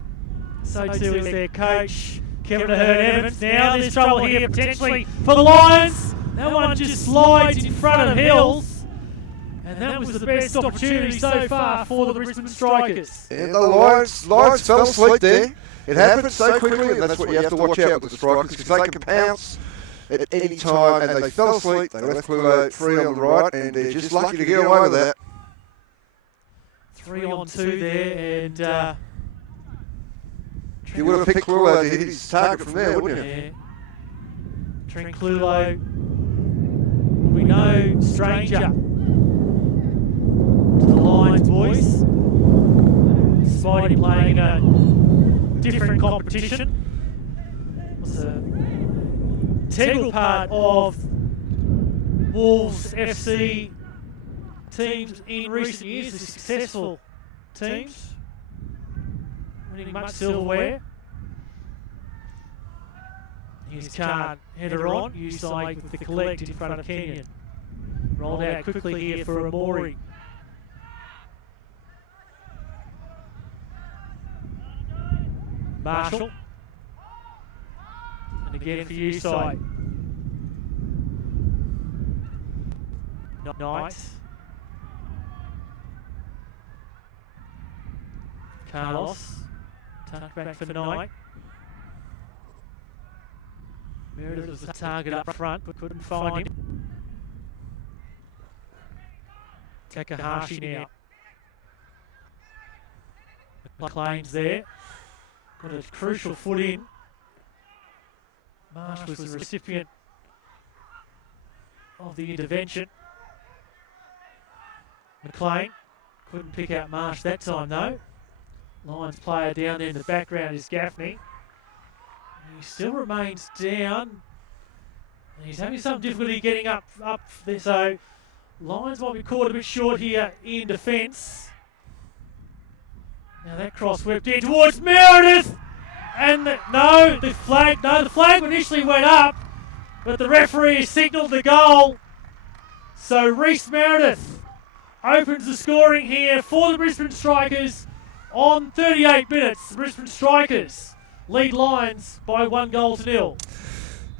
So too is their coach, Kevin Ahern-Evans. Now there's trouble here potentially for the Lions. That one just slides in front of Hills. And that was the best opportunity so far for the Brisbane Strikers. And the Lions fell asleep there. It happened so quickly, and that's what you have to watch out with the Strikers, because they can pounce at any time, and they fell asleep. They left Clulo free on the right, and they're just lucky to get away with that. 3 on 2 there, and You would have picked Clulo to hit his target from there, wouldn't you? yeah. Trent Clulo, we know, stranger to the Lions boys, despite him playing in a different competition. Was a integral part of Wolves FC teams in recent years, the successful teams, winning much silverware. Here's Khan, header on, Usai with the collect in front of Kenyon. Rolled out quickly here for Amori. Marshall. And again for Usai. Knight. Carlos. Tucked back for Knight. Meredith was the target up front, but couldn't find him. Takahashi now. McLean's there. Got a crucial foot in. Marsh was the recipient of the intervention. McLean couldn't pick out Marsh that time though. Lions player down there in the background is Gaffney. He still remains down. He's having some difficulty getting up there, so Lions might be caught a bit short here in defence. Now that cross whipped in towards Meredith, and the flag initially went up, but the referee signalled the goal. So Reece Meredith opens the scoring here for the Brisbane Strikers on 38 minutes. The Brisbane Strikers lead Lions by 1-0.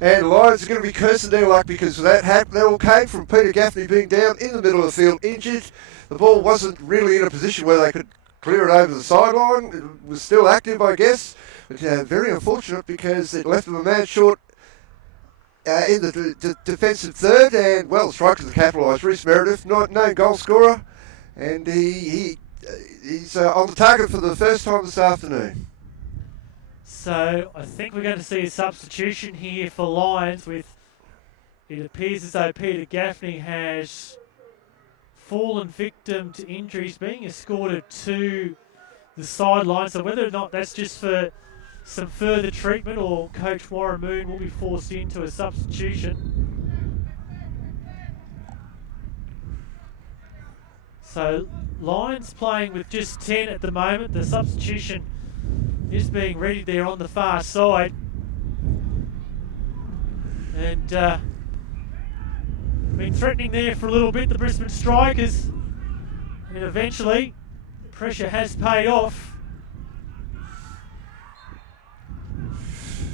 And Lions are going to be cursing their luck because that all came from Peter Gaffney being down in the middle of the field, injured. The ball wasn't really in a position where they could clear it over the sideline. It was still active, I guess. But very unfortunate because it left them a man short in the defensive third. And, well, the strikers have capitalised. Reece Meredith, no goal scorer. And he's on the target for the first time this afternoon. So I think we're going to see a substitution here for Lions with, it appears as though Peter Gaffney has fallen victim to injuries, being escorted to the sideline. So whether or not that's just for some further treatment or Coach Warren Moon will be forced into a substitution. So Lions playing with just 10 at the moment. The substitution is being ready there on the far side. And been threatening there for a little bit, the Brisbane Strikers. And eventually, pressure has paid off.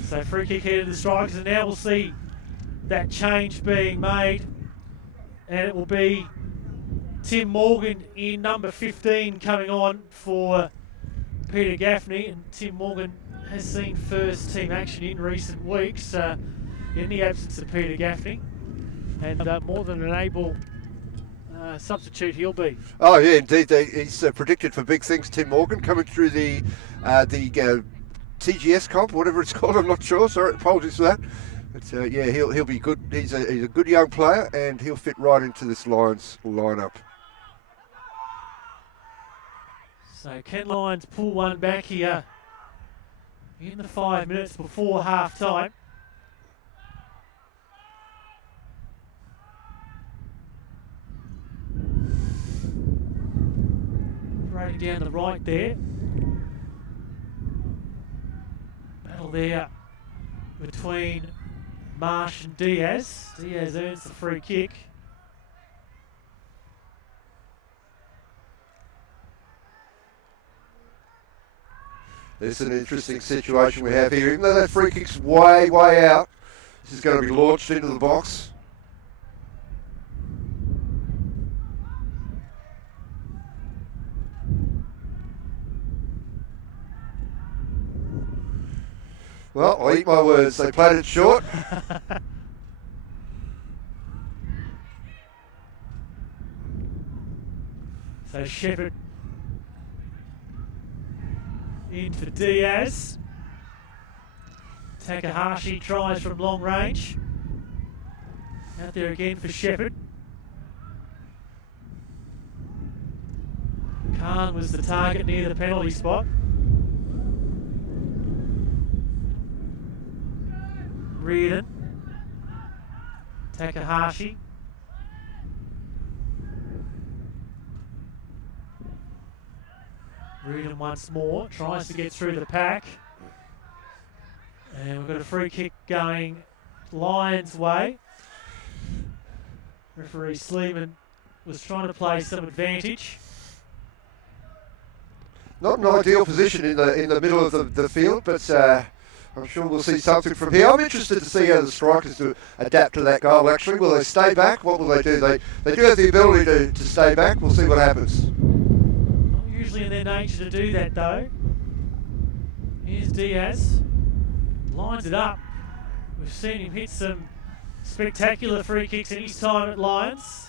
So free kick here to the Strikers, and now we'll see that change being made. And it will be Tim Morgan in number 15 coming on for Peter Gaffney, and Tim Morgan has seen first team action in recent weeks in the absence of Peter Gaffney, and more than an able substitute he'll be. Oh yeah, indeed. He's predicted for big things. Tim Morgan coming through the TGS comp, whatever it's called. I'm not sure. Sorry, apologies for that. But yeah, he'll be good. He's a good young player, and he'll fit right into this Lions lineup. So can Lions pull one back here in the 5 minutes before half time? Operating down the right there. Battle there between Marsh and Diaz. Diaz earns the free kick. It's an interesting situation we have here. Even though that free kick's way, way out, this is going to be launched into the box. Well, I'll eat my words. They played it short. So Shepherd in for Diaz. Takahashi tries from long range. Out there again for Shepherd. Khan was the target near the penalty spot. Reardon. Takahashi. Reardon once more, tries to get through the pack. And we've got a free kick going Lions' way. Referee Sleeman was trying to play some advantage. Not an ideal position in the middle of the field, but I'm sure we'll see something from here. I'm interested to see how the Strikers do adapt to that goal, actually. Will they stay back? What will they do? They do have the ability to stay back. We'll see what happens. Usually in their nature to do that though. Here's Diaz. Lines it up. We've seen him hit some spectacular free kicks in his time at Lions.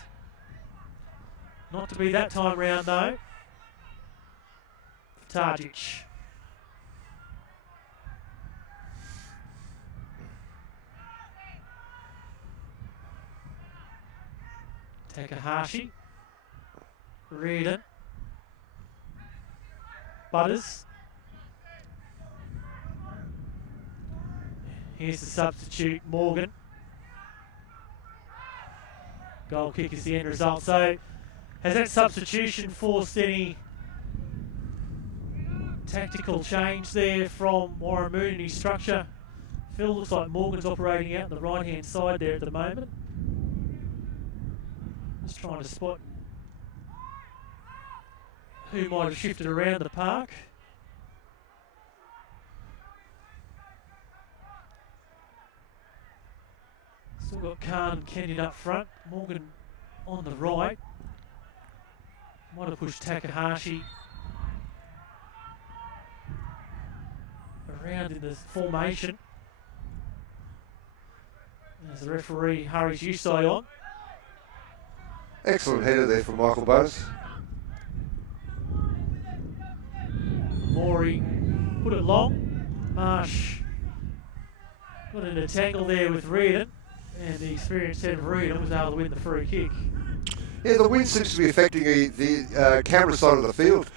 Not to be that time round though. Targic. Takahashi. Reardon. Butters. Here's the substitute, Morgan. Goal kick is the end result. So, has that substitution forced any tactical change there from Warren Moon in his structure? Phil, looks like Morgan's operating out on the right-hand side there at the moment. Just trying to spot who might have shifted around the park. Still got Khan and Kenyon up front. Morgan on the right. Might have pushed Takahashi around in the formation as the referee hurries Yusai on. Excellent header there from Michael Butters. Maury put it long. Marsh got in a tangle there with Reardon, and the experienced head of Reardon was able to win the free kick. Yeah, the wind seems to be affecting the camera side of the field.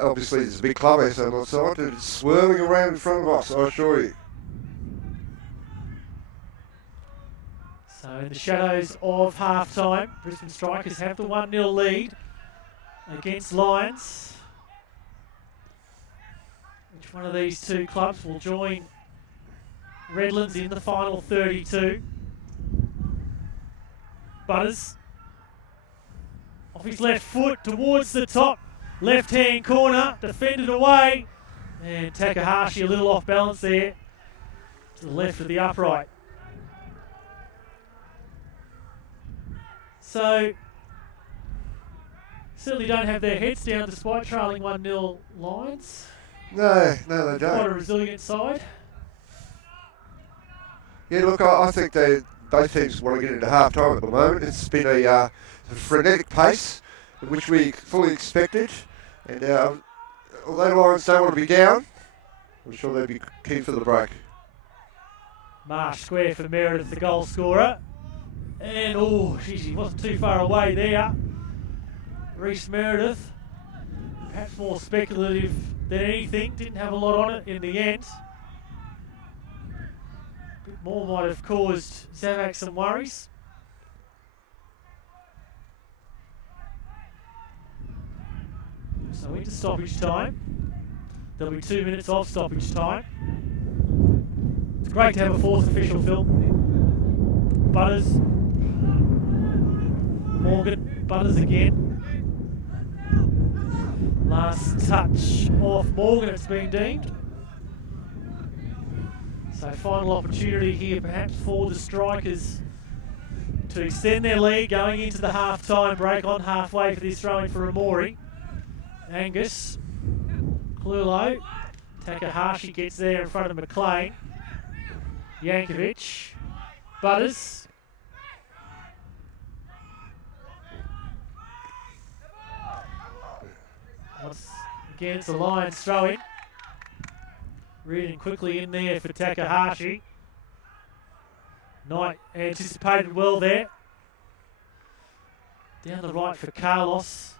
Obviously, there's a big clubhouse on the side, and it's swirling around in front of us, I assure you. So in the shadows of half-time, Brisbane Strikers have the 1-0 lead against Lions. Which one of these two clubs will join Redlands in the final 32? Butters off his left foot towards the top left-hand corner, defended away, and Takahashi a little off balance there to the left of the upright. So certainly don't have their heads down despite trailing 1-0 Lions. No, they Quite a don't. resilient side. Yeah, look, I think both teams want to get into half-time at the moment. It's been a frenetic pace, which we fully expected. And although Lions don't want to be down, I'm sure they'd be keen for the break. Marsh square for Meredith, the goal scorer. And, oh, geez, he wasn't too far away there. Reece Meredith, perhaps more speculative than anything, didn't have a lot on it in the end. A bit more might have caused Zavac some worries. So into stoppage time. There'll be 2 minutes of stoppage time. It's great to have a fourth official, Phil. Butters. Morgan. Butters again. Last touch off Morgan, it's been deemed. So final opportunity here perhaps for the Strikers to extend their lead going into the half-time break on halfway for this throw-in for Amori. Angus. Clulo. Takahashi gets there in front of McLean. Yankovic. Butters. Once again, it's a Lions throw-in. Reading quickly in there for Takahashi. Knight anticipated well there. Down the right for Carlos.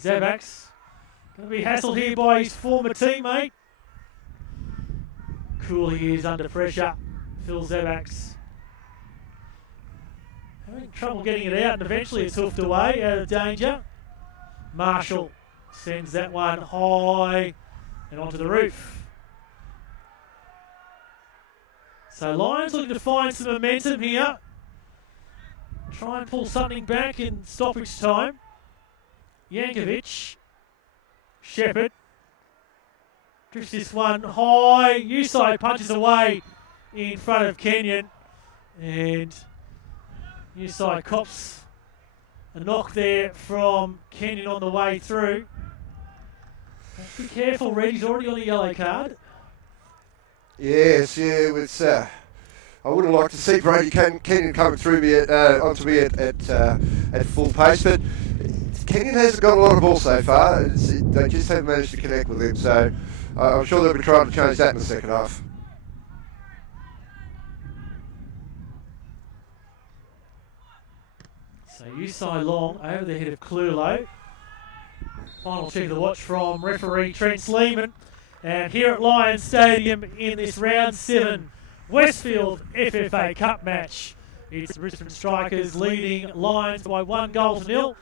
Zabaks going to be hassled here by his former teammate. Cool he is under pressure. Phil Zabaks having trouble getting it out, and eventually it's hoofed away out of danger. Marshall sends that one high and onto the roof. So Lions looking to find some momentum here. Try and pull something back in stoppage time. Yankovic. Shepherd. Drifts this one high. Yusai punches away in front of Kenyon. And Yusai cops a knock there from Kenyon on the way through. Be careful, Red. He's already on a yellow card. Yes, yeah, it's, I would have liked to see Brady Kenyon coming through me onto me at full pace, but Kenyon hasn't got a lot of ball so far. They just haven't managed to connect with him, so I'm sure they'll be trying to change that in the second half. So Yusai Long over the head of Clulo. Final check of the watch from referee Trent Sleeman. And here at Lions Stadium in this round 7 Westfield FFA Cup match, it's the Brisbane Strikers leading Lions by 1-0.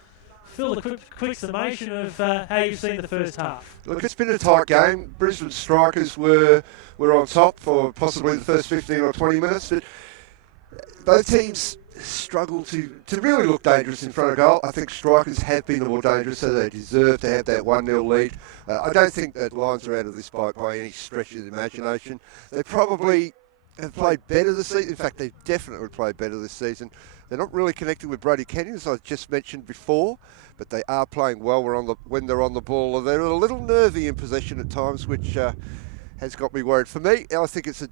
Phil, a quick summation of how you've seen the first half. Look, it's been a tight game. Brisbane Strikers were on top for possibly the first 15 or 20 minutes, but both teams struggle to really look dangerous in front of goal. I think Strikers have been the more dangerous, so they deserve to have that 1-0 lead. I don't think that Lions are out of this by any stretch of the imagination. They probably have played better this season. In fact, they've definitely played better this season. They're not really connecting with Brody Kenyon, as I just mentioned before, but they are playing well when they're on the ball. They're a little nervy in possession at times, which has got me worried. For me, I think it's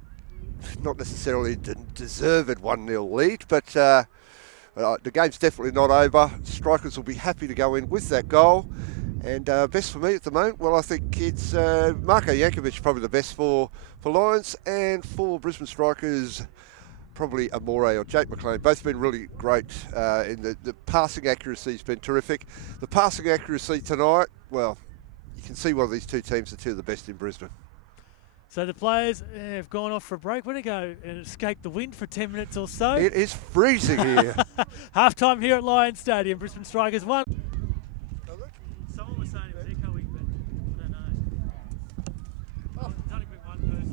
not necessarily a deserved 1-0 lead, but the game's definitely not over. Strikers will be happy to go in with that goal. And best for me at the moment, well, I think it's Marko Jankovic, probably the best for Lions, and for Brisbane Strikers, probably Amore or Jake McLean. Both been really great. In the passing accuracy's been terrific. The passing accuracy tonight, well, you can see why these two teams are two of the best in Brisbane. So the players have gone off for a break. We're going to go and escape the wind for 10 minutes or so. It is freezing here. Half time here at Lions Stadium. Brisbane Strikers 1. Someone was saying it was echoing, but I don't know. It's only been one person.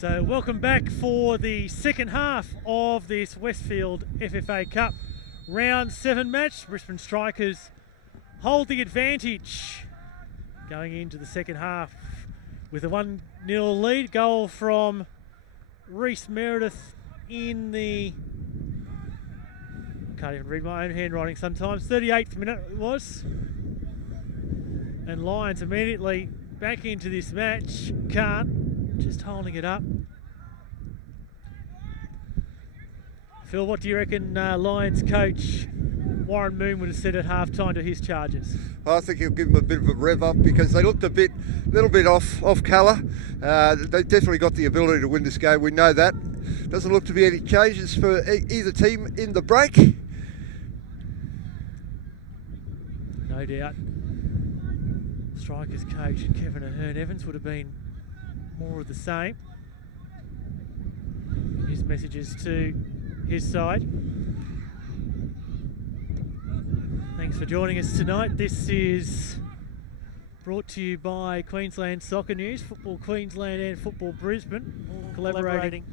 So welcome back for the second half of this Westfield FFA Cup Round 7 match. Brisbane Strikers hold the advantage going into the second half with a 1-0 lead. Goal from Reece Meredith in the... I can't even read my own handwriting sometimes. 38th minute it was. And Lions immediately back into this match. Can't. Just holding it up. Phil, what do you reckon Lions coach Warren Moon would have said at half-time to his Chargers? I think he'll give them a bit of a rev up because they looked a little bit off colour. They definitely got the ability to win this game. We know that. Doesn't look to be any changes for either team in the break. No doubt. Strikers coach Kevin Ahern-Evans would have been more of the same. His messages to his side. Thanks for joining us tonight. This is brought to you by Queensland Soccer News, Football Queensland and Football Brisbane, all collaborating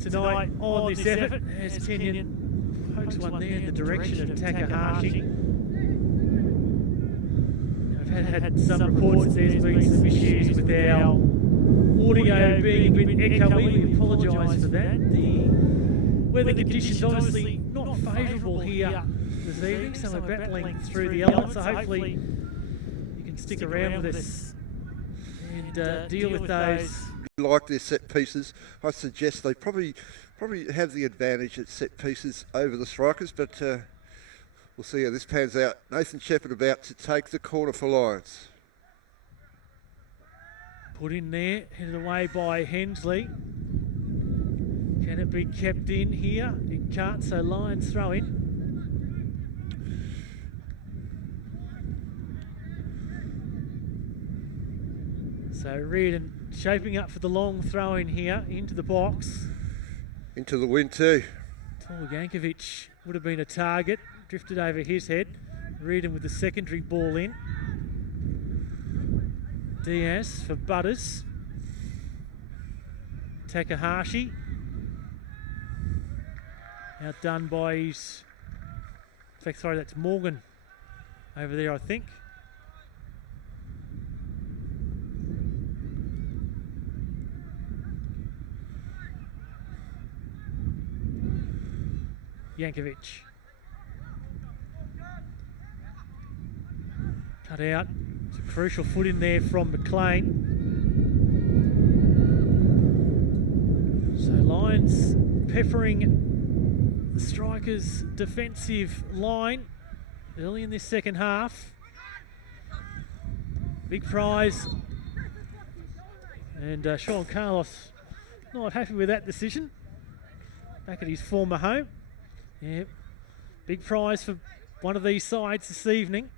tonight on this effort. As Kenyon pokes one there in the direction of Takahashi. I've had some reports that there's been some issues with our audio being a bit echoey. We apologise for that. The weather conditions obviously not favourable here this evening, so we're battling through the elements. So hopefully you can stick around with us and deal with those. Like their set pieces, I suggest they probably have the advantage at set pieces over the Strikers, but we'll see how this pans out. Nathan Shepherd about to take the corner for Lions. Put in there, headed away by Hensley. Can it be kept in here? It can't, so Lions throw in. So Reardon shaping up for the long throw in here into the box. Into the wind too. Yankovic would have been a target, drifted over his head. Reardon with the secondary ball in. Diaz for Butters. Takahashi. Outdone by his... In fact, sorry, that's Morgan over there, I think. Yankovic. Cut out. It's a crucial foot in there from McLean. So Lions peppering the Strikers' defensive line early in this second half. Big prize. And Sean Carlos not happy with that decision. Back at his former home. Yeah, big prize for one of these sides this evening.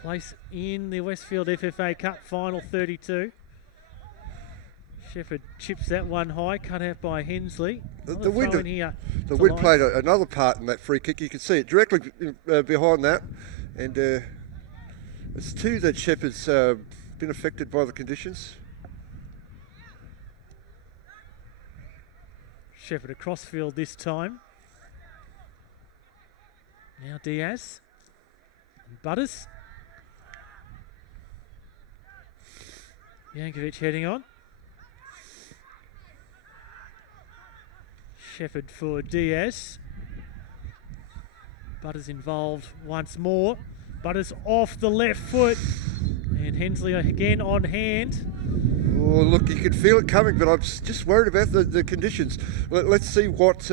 Place in the Westfield FFA Cup Final 32. Shepherd chips that one high, cut out by Hensley. The wind played another part in that free kick. You can see it directly behind that. And it's two that Shepherd's been affected by the conditions. Shepherd across field this time. Now Diaz. And Butters. Yankovic heading on. Shepherd for Diaz. Butters involved once more. Butters off the left foot. And Hensley again on hand. Oh, look, you can feel it coming, but I'm just worried about the conditions. Let's see what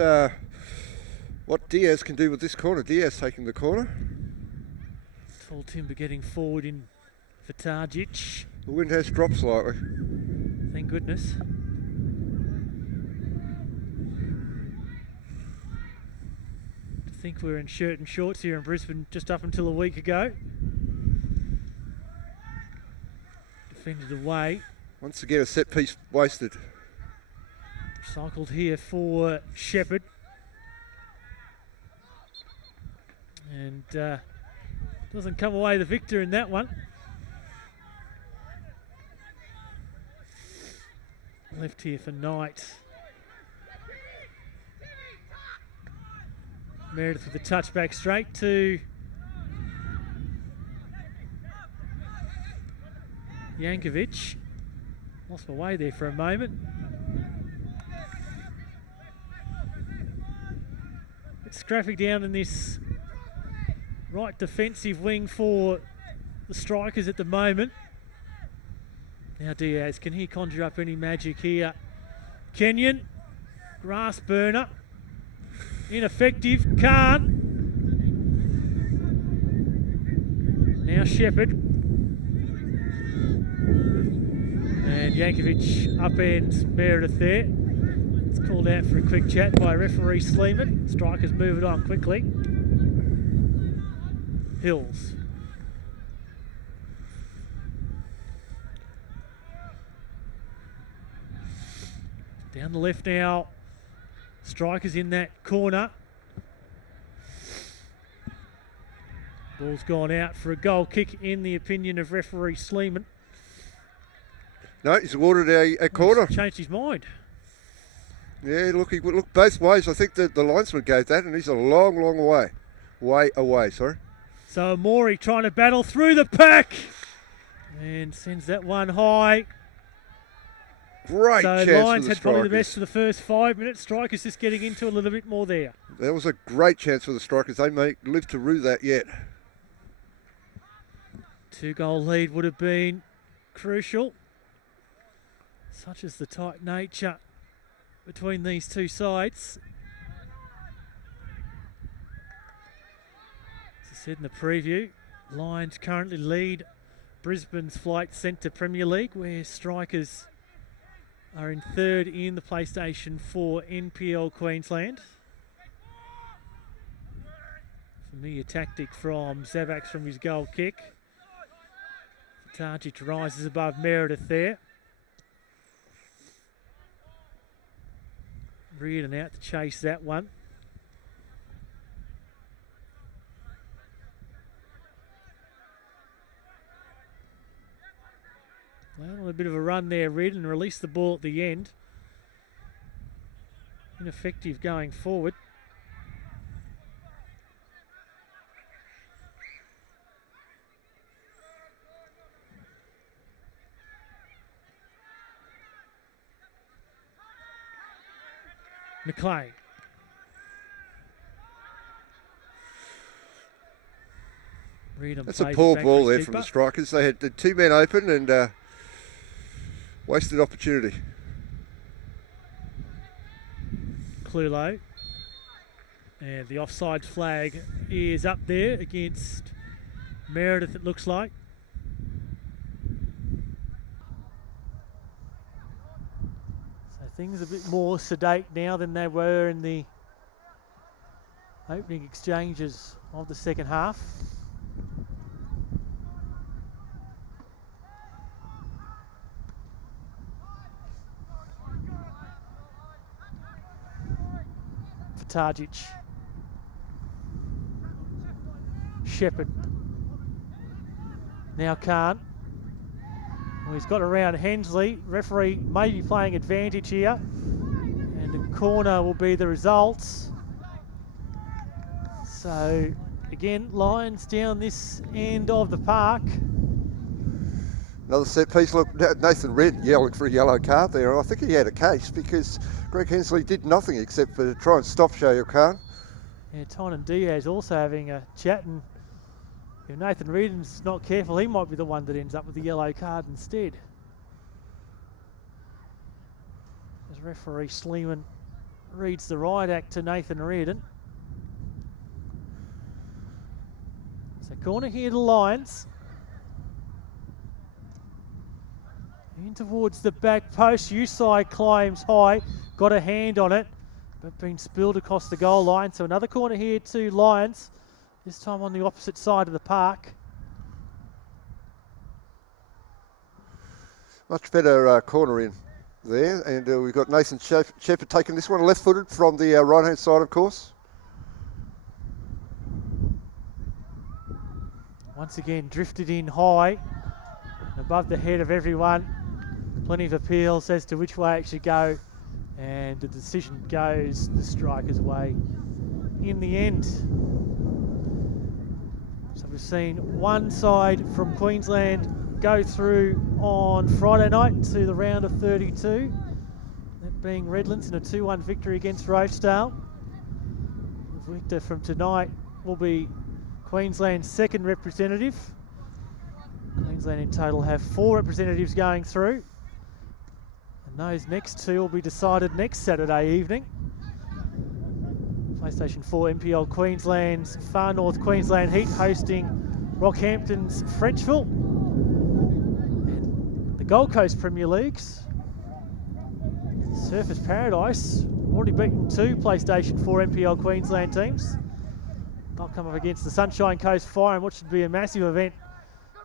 Diaz can do with this corner. Diaz taking the corner. Tall timber getting forward in for Targic. The wind has dropped slightly. Thank goodness. To think we were in shirt and shorts here in Brisbane just up until a week ago. Defended away. Once again, a set piece wasted. Cycled here for Shepherd. And doesn't come away the victor in that one. left here for Knight. Meredith with the touchback straight to Yankovic. Lost my way there for a moment. It's scrappy down in this right defensive wing for the Strikers at the moment. Now Diaz, can he conjure up any magic here? Kenyon, grass burner, ineffective, can't. Now Shepherd. And Yankovic upends Meredith there. It's called out for a quick chat by referee Sleeman. Strikers move it on quickly. Hills. Down the left now. Strikers in that corner. Ball's gone out for a goal kick in the opinion of referee Sleeman. No, he's awarded a corner. He's changed his mind. Yeah, look, he would look both ways. I think that the linesman gave that, and he's a long, long way away. Sorry. So Maury trying to battle through the pack and sends that one high. Great so chance Lions for the had probably the Strikers. best for the first 5 minutes. Strikers just getting into a little bit more there. That was a great chance for the Strikers. They may live to rue that yet. 2-goal lead would have been crucial. Such is the tight nature between these two sides. As I said in the preview, Lions currently lead Brisbane's Flight Centre Premier League, where Strikers are in third in the PlayStation 4 NPL Queensland. Familiar tactic from Zavax from his goal kick. Targic rises above Meredith there. Reardon out to chase that one. Well, on a bit of a run there, Reardon released the ball at the end. Ineffective going forward. McLean. That's a poor ball there from the Strikers. They had the two men open and wasted opportunity. Clulo. And the offside flag is up there against Meredith, it looks like. Things a bit more sedate now than they were in the opening exchanges of the second half. For Targic. Shepherd. Now Khan. Well, he's got around Hensley. Referee may be playing advantage here. And a corner will be the results. So, again, Lions down this end of the park. Another set piece. Look, Nathan Red yelling for a yellow card there. I think he had a case because Greg Hensley did nothing except for try and stop Shoyo Khan. Yeah, Tynan Diaz also having a chat, and if Nathan Reardon's not careful, he might be the one that ends up with the yellow card instead. As referee Sleeman reads the right act to Nathan Reardon. So corner here to Lions. In towards the back post. Usai climbs high, got a hand on it, but been spilled across the goal line. So another corner here to Lions. This time on the opposite side of the park. Much better corner in there. And we've got Nathan Shepherd taking this one, left-footed from the right-hand side, of course. Once again, drifted in high, above the head of everyone. plenty of appeals as to which way it should go, and the decision goes the Strikers' way in the end. So we've seen one side from Queensland go through on Friday night to the round of 32, that being Redlands in a 2-1 victory against Rosedale. The victor from tonight will be Queensland's second representative. Queensland in total have 4 representatives going through, and those next 2 will be decided next Saturday evening. PlayStation 4 NPL Queensland's Far North Queensland Heat hosting Rockhampton's Frenchville. And the Gold Coast Premier Leagues, Surfers Paradise, already beaten 2 PlayStation 4 NPL Queensland teams. They'll come up against the Sunshine Coast Fire in what should be a massive event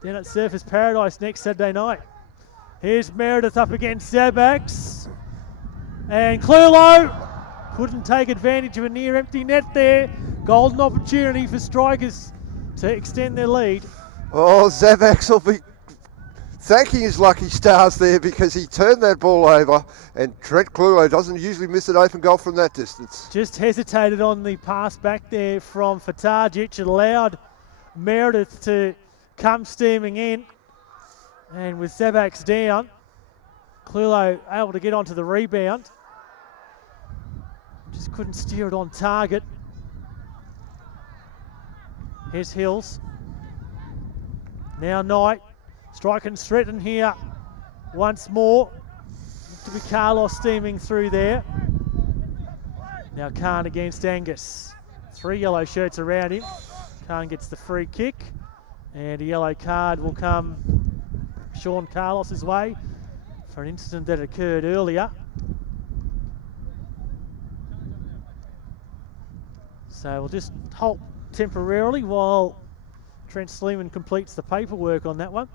down at Surfers Paradise next Saturday night. Here's Meredith up against Zabax. And Clulo couldn't take advantage of a near empty net there. Golden opportunity for Strikers to extend their lead. Oh, Zabax will be thanking his lucky stars there, because he turned that ball over, and Trent Clulo doesn't usually miss an open goal from that distance. Just hesitated on the pass back there from Fatajic. It allowed Meredith to come steaming in. And with Zabax down, Clulo able to get onto the rebound. Just couldn't steer it on target. Here's Hills. Now Knight. Strike and threaten here once more. Look to be Carlos steaming through there. Now Khan against Angus. 3 yellow shirts around him. Khan gets the free kick, and a yellow card will come Sean Carlos's way for an incident that occurred earlier. So we'll just halt temporarily while Trent Sleeman completes the paperwork on that one.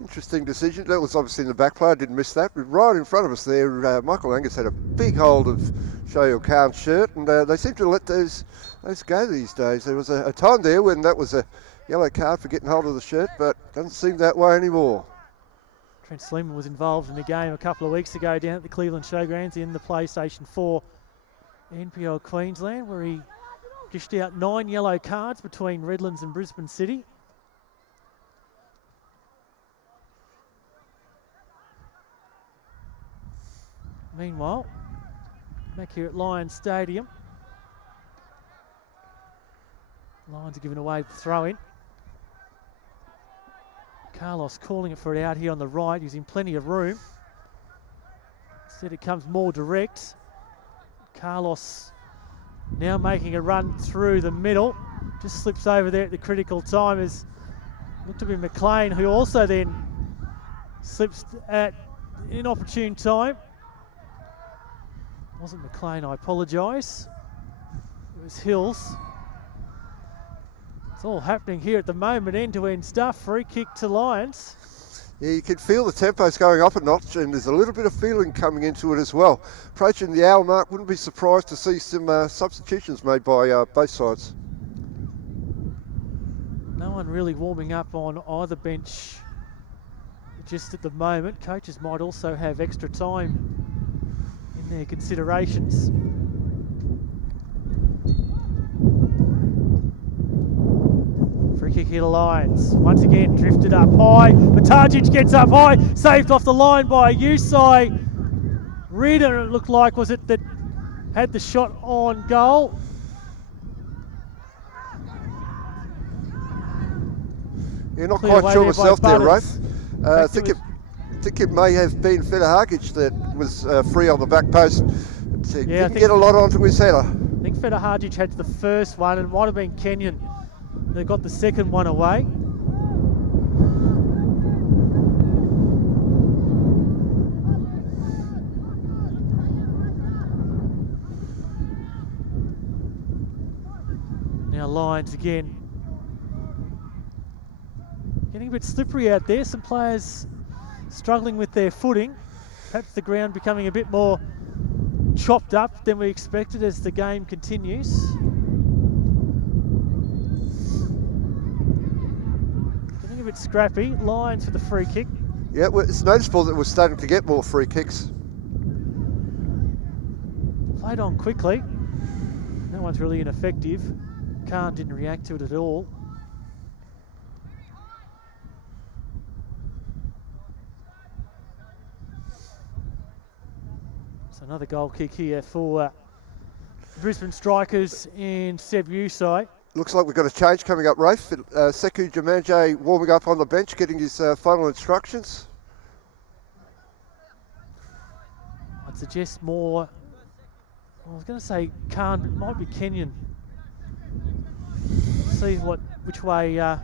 Interesting decision. That was obviously in the back play. I didn't miss that. But right in front of us there, Michael Angus had a big hold of Shoyo Khan's shirt, and they seem to let those go these days. There was a time there when that was a yellow card for getting hold of the shirt, but doesn't seem that way anymore. Trent Sleeman was involved in the game a couple of weeks ago down at the Cleveland Showgrounds in the PlayStation 4 NPL Queensland, where he dished out 9 yellow cards between Redlands and Brisbane City. Meanwhile, back here at Lions Stadium, Lions are giving away the throw-in. Carlos calling it for it out here on the right, using plenty of room. Instead it comes more direct. Carlos now making a run through the middle. Just slips over there at the critical time as looked to be McLean, who also then slips at inopportune time. Wasn't McLean, I apologise. It was Hills. It's all happening here at the moment, end-to-end stuff. Free kick to Lions. Yeah, you can feel the tempo's going up a notch, and there's a little bit of feeling coming into it as well. Approaching the hour mark, wouldn't be surprised to see some substitutions made by both sides. No one really warming up on either bench just at the moment. Coaches might also have extra time in their considerations. Free kick here to Lions. Once again, drifted up high. Batajic gets up high, saved off the line by Usai. Reader, it looked like, was it that had the shot on goal? You're not Clear quite sure there by myself there, Butters. Rafe. I think it may have been Federhagic that was free on the back post. But didn't get a lot onto his header. I think Federhagic had the first one, and it might have been Kenyon that got the second one away. Now Lions again. Getting a bit slippery out there. Some players struggling with their footing. Perhaps the ground becoming a bit more chopped up than we expected as the game continues. Getting a bit scrappy. Lions for the free kick. Yeah, well, it's noticeable that we're starting to get more free kicks. Played on quickly. That one's really ineffective. Khan didn't react to it at all. So another goal kick here for Brisbane Strikers and Seb Usai. Looks like we've got a change coming up, Rafe. Sekou Jemanje warming up on the bench, getting his final instructions. I'd suggest more, I was going to say Khan, but it might be Kenyon. See which way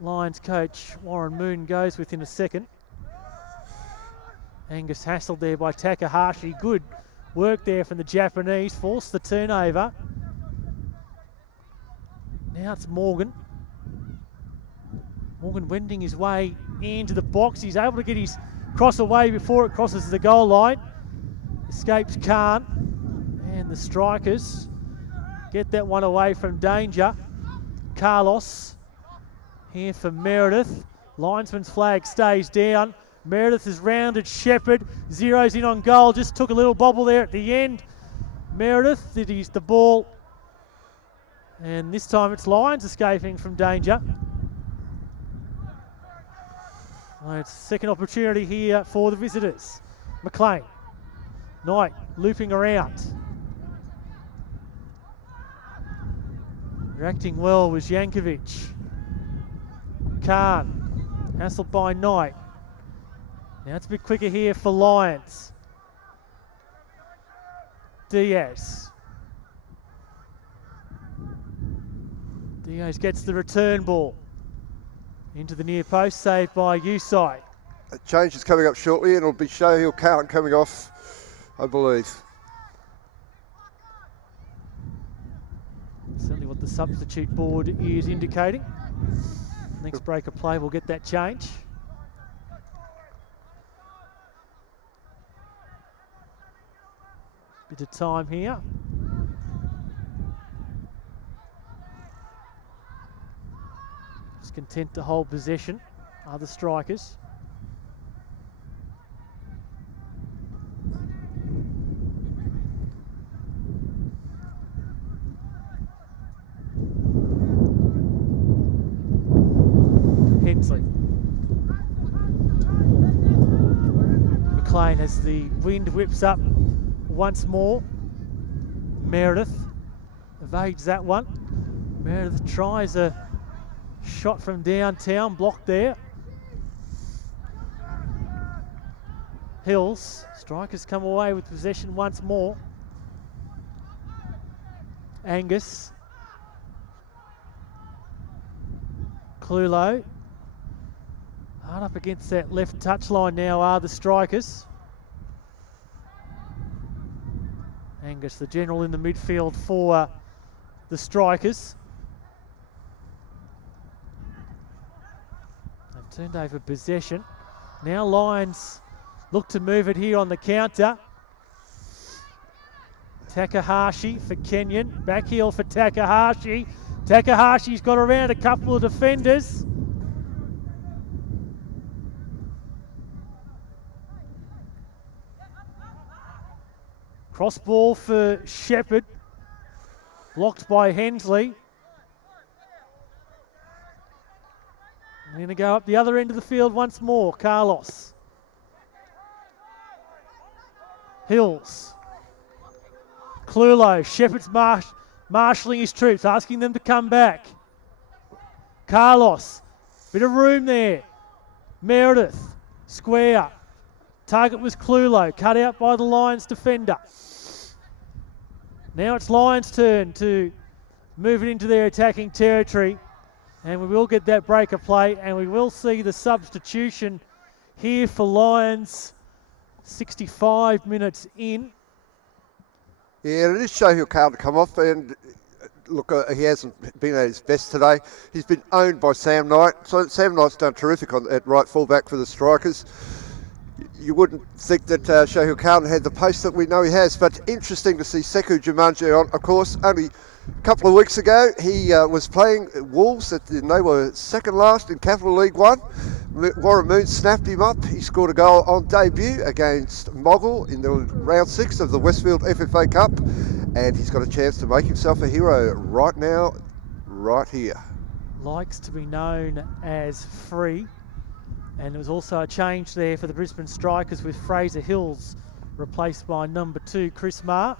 Lions coach Warren Moon goes with in a second. Angus hassled there by Takahashi. Good work there from the Japanese. Forced the turnover. Now it's Morgan. Morgan wending his way into the box. He's able to get his cross away before it crosses the goal line. Escapes Khan. And the Strikers get that one away from danger. Carlos here for Meredith. Linesman's flag stays down. Meredith has rounded Shepherd. Zeroes in on goal. Just took a little bobble there at the end. Meredith, it is the ball. And this time it's Lions escaping from danger. It's a second opportunity here for the visitors. McLean. Knight looping around. Reacting well was Jankovic. Khan. Hassled by Knight. Now it's a bit quicker here for Lions. Diaz. Diaz gets the return ball. Into the near post, saved by Usai. A change is coming up shortly, and it'll be Shahil Khan coming off, I believe. Certainly what the substitute board is indicating. Next break of play, we'll get that change. Bit of time here. Just content to hold possession are the Strikers. Hensley. McLean as the wind whips up once more. Meredith evades that one. Meredith tries a shot from downtown, blocked there. Hills, Strikers come away with possession once more. Angus. Clulo. Hard up against that left touchline now are the Strikers. Angus, the general in the midfield for the Strikers. They've turned over possession. Now Lions look to move it here on the counter. Takahashi for Kenyon. Back heel for Takahashi. Takahashi's got around a couple of defenders. Cross ball for Shepherd. Blocked by Hensley. They're going to go up the other end of the field once more. Carlos. Hills. Clulo. Shepherd's marshalling his troops, asking them to come back. Carlos. Bit of room there. Meredith. Square. Target was Clulo. Cut out by the Lions defender. Now it's Lions' turn to move it into their attacking territory. And we will get that break of play, and we will see the substitution here for Lions 65 minutes in. Yeah, it is Shahil Khan to come off, and look, he hasn't been at his best today. He's been owned by Sam Knight. So Sam Knight's done terrific at right fullback for the Strikers. You wouldn't think that Shahil Khan had the pace that we know he has, but interesting to see Sekou Jemanje on, of course. Only a couple of weeks ago, he was playing Wolves, and they were second last in Capital League 1. Warren Moon snapped him up. He scored a goal on debut against Moggle in the round 6 of the Westfield FFA Cup, and he's got a chance to make himself a hero right now, right here. Likes to be known as Free, and there was also a change there for the Brisbane Strikers with Fraser Hills replaced by number 2 Chris Marr.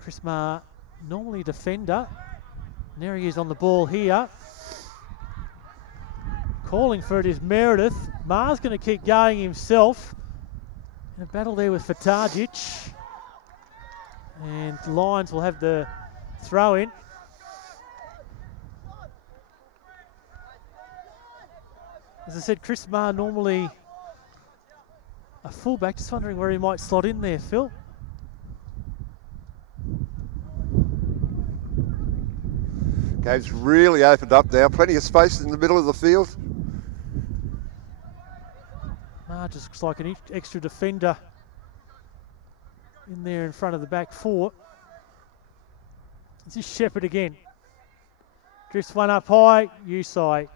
Chris Marr, normally a defender. And there he is on the ball here. Calling for it is Meredith. Marr's going to keep going himself. In a battle there with Fatajic. And the Lions will have the throw in. As I said, Chris Marr normally a fullback. Just wondering where he might slot in there, Phil. Game's really opened up now. Plenty of space in the middle of the field. Marr just looks like an extra defender in there in front of the back four. This is Shepherd again. Drifts one up high. Usai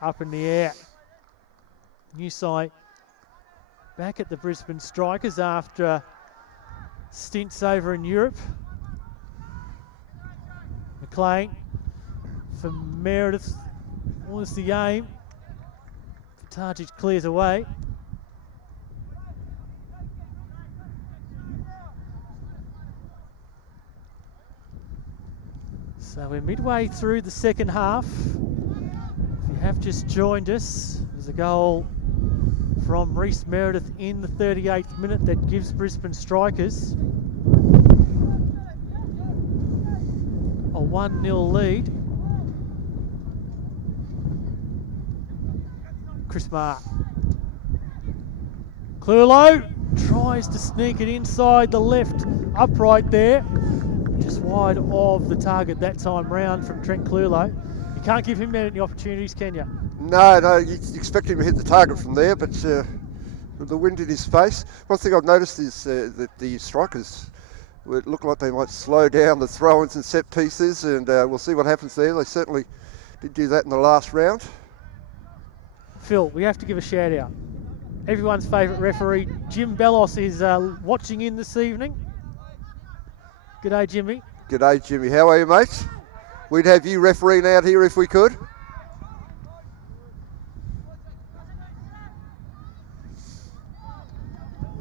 up in the air. Usai back at the Brisbane Strikers after stints over in Europe. McLean for Meredith was the aim. Fatajic clears away. So we're midway through the second half. If you have just joined us, there's a goal from Reece Meredith in the 38th minute that gives Brisbane Strikers a 1-0 lead. Chris Marr. Clulo tries to sneak it inside the left upright there. Just wide of the target that time round from Trent Clulo. You can't give him any opportunities, can you? No, you expect him to hit the target from there, but with the wind in his face. One thing I've noticed is that the Strikers look like they might slow down the throw-ins and set pieces, and we'll see what happens there. They certainly did do that in the last round. Phil, we have to give a shout out. Everyone's favourite referee, Jim Bellos, is watching in this evening. G'day, Jimmy. G'day, Jimmy. How are you, mate? We'd have you refereeing out here if we could.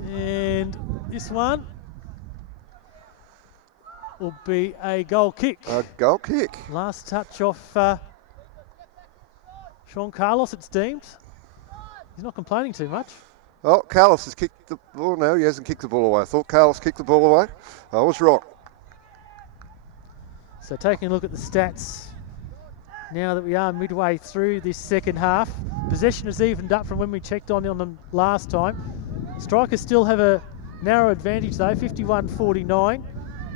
And this one will be a goal kick. A goal kick. Last touch off Sean Carlos, it's deemed. He's not complaining too much. Oh, Carlos has kicked the ball. No, he hasn't kicked the ball away. I thought Carlos kicked the ball away. I was wrong. So taking a look at the stats, now that we are midway through this second half, possession has evened up from when we checked on them last time. Strikers still have a narrow advantage though, 51-49.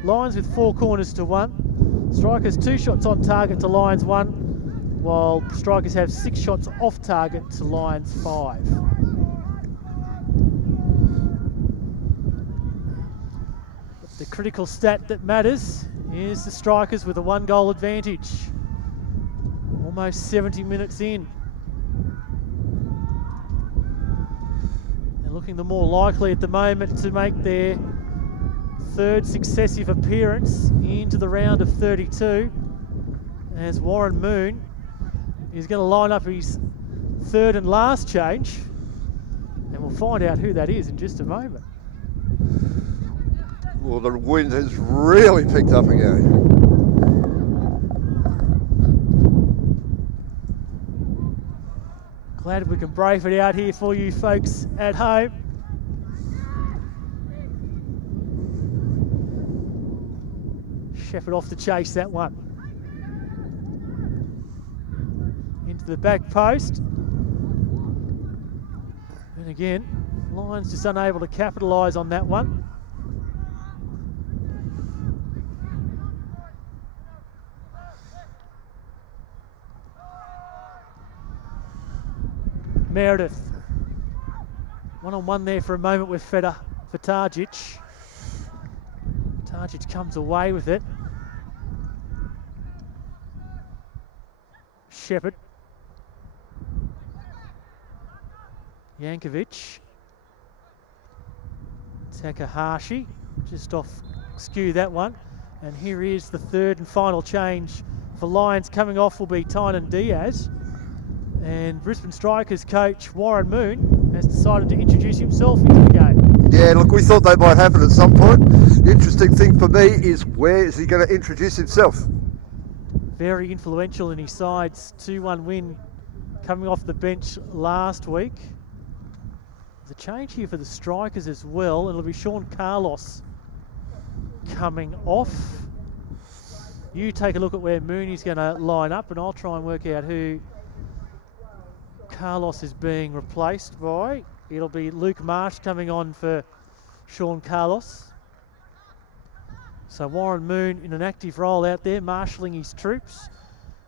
Lions with 4 corners to 1. Strikers 2 shots on target to Lions 1, while Strikers have 6 shots off target to Lions 5. But the critical stat that matters is the Strikers with a 1-goal advantage. Almost 70 minutes in. They're looking the more likely at the moment to make their 3rd successive appearance into the round of 32, as Warren Moon is going to line up his 3rd and last change, and we'll find out who that is in just a moment. Well, the wind has really picked up again. Glad we can brave it out here for you folks at home. Shepherd off to chase that one. Into the back post. And again, Lions just unable to capitalise on that one. Meredith. One-on-one there for a moment with Fatajic. Fatajic comes away with it. Shepherd. Yankovic. Takahashi just off skew that one. And here is the third and final change for Lions. Coming off will be Tynan Diaz. And Brisbane Strikers coach Warren Moon has decided to introduce himself into the game. Yeah, look, we thought that might happen at some point. The interesting thing for me is where is he going to introduce himself? Very influential in his side's 2-1 win coming off the bench last week. There's a change here for the Strikers as well, and it'll be Sean Carlos coming off. You take a look at where Mooney's going to line up, and I'll try and work out who Carlos is being replaced by. It'll be Luke Marsh coming on for Sean Carlos. So Warren Moon in an active role out there, marshalling his troops.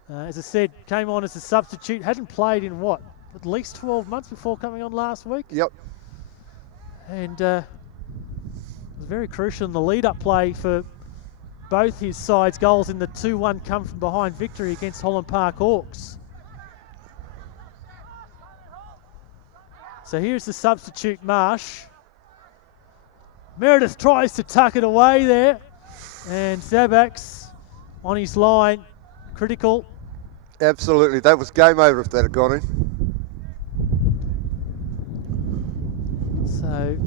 As I said, came on as a substitute, hadn't played in what, at least 12 months before coming on last week? Yep. And was very crucial in the lead-up play for both his sides' goals in the 2-1 come from behind victory against Holland Park Hawks. So here's the substitute, Marsh. Meredith tries to tuck it away there. And Zabaks on his line, critical. Absolutely, that was game over if that had gone in. So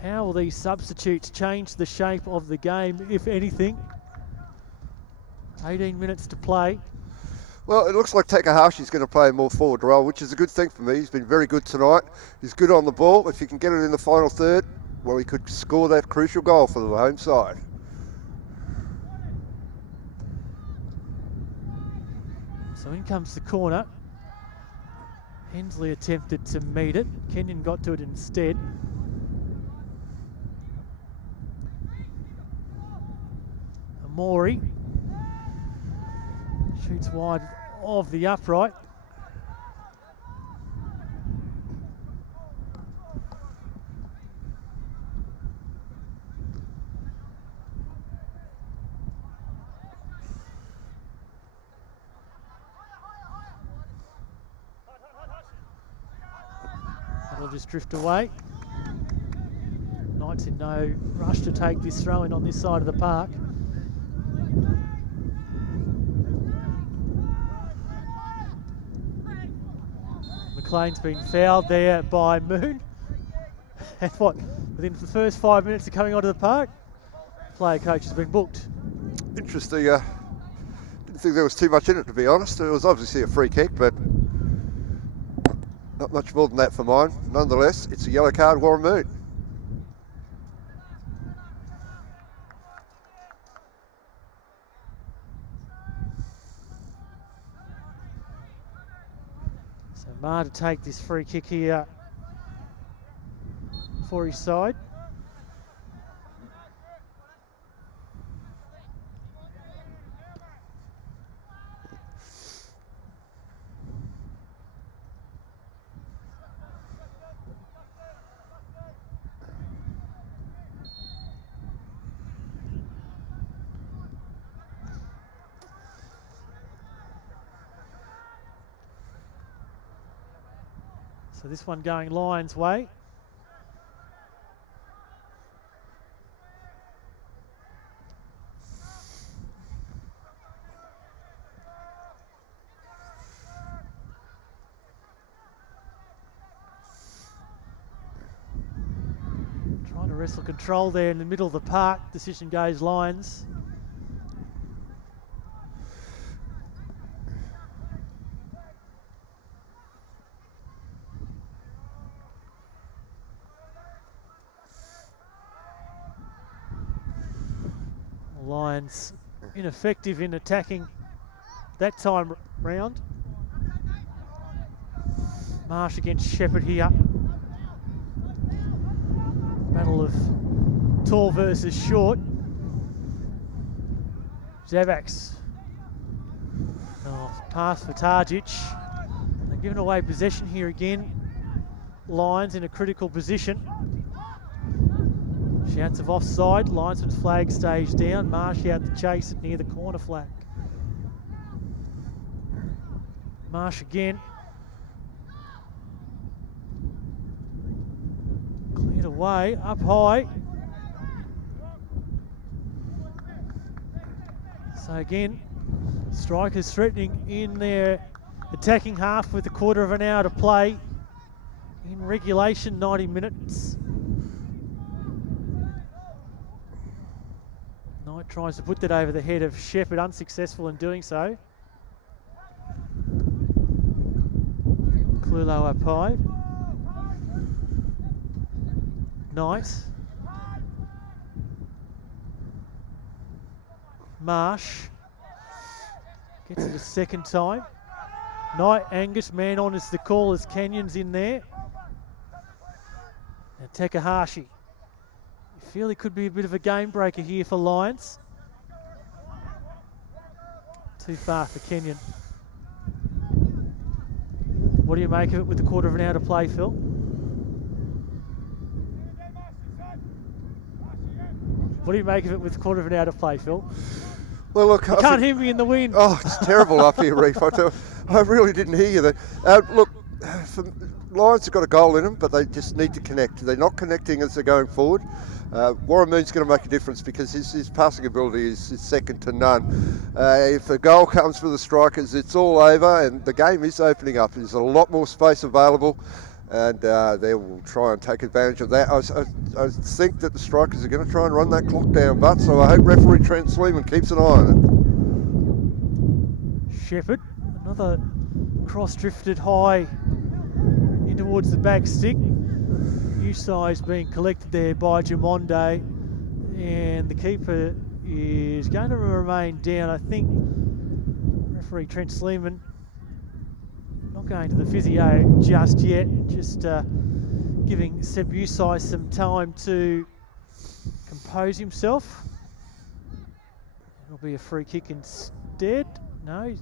how will these substitutes change the shape of the game, if anything? 18 minutes to play. Well, it looks like Takahashi's going to play a more forward role, which is a good thing for me. He's been very good tonight. He's good on the ball. If he can get it in the final third, well, he could score that crucial goal for the home side. So in comes the corner. Hensley attempted to meet it. Kenyon got to it instead. Amori shoots wide of the upright. That'll just drift away. Knights in no rush to take this throw in on this side of the park. McLean's been fouled there by Moon. And what, within the first 5 minutes of coming onto the park, player coach has been booked. Interesting. Didn't think there was too much in it, to be honest. It was obviously a free kick, but not much more than that for mine. Nonetheless, it's a yellow card, Warren Moon. So Maher to take this free kick here for his side. So this one going Lions' way. Trying to wrestle control there in the middle of the park. Decision goes Lions. Lions ineffective in attacking that time round. Marsh against Shepherd here. Battle of tall versus short. Zabaks. Oh, pass for Targic. They're giving away possession here again. Lions in a critical position. Shouts of offside. Linesman's flag stays down. Marsh out to chase it near the corner flag. Marsh again. away, up high. So again, Strikers threatening in their attacking half with a quarter of an hour to play. In regulation, 90 minutes. Knight tries to put that over the head of Shepherd, unsuccessful in doing so. Clulo up high. Knight. Marsh. Gets it a second time. Knight, Angus, man on is the call as Canyon's in there. Now Takahashi. You feel he could be a bit of a game breaker here for Lions. Too far for Kenyon. What do you make of it with the quarter of an hour to play, Phil? What do you make of it with the quarter of an hour to play, Phil? Well, look, You can't hear me in the wind. Oh, it's terrible up here, Reef. I really didn't hear you there. Look, Lions have got a goal in them, but they just need to connect. They're not connecting as they're going forward. Warren Moon's going to make a difference because his passing ability is second to none. If a goal comes for the Strikers, it's all over, and the game is opening up. There's a lot more space available, and they will try and take advantage of that. I think that the Strikers are going to try and run that clock down, but so I hope referee Trent Sleeman keeps an eye on it. Shepherd, another cross drifted high in towards the back stick. New size being collected there by Jamonde, and the keeper is going to remain down. I think referee Trent Sleeman not going to the physio just yet, just giving Seb Usai some time to compose himself. It'll be a free kick instead. No.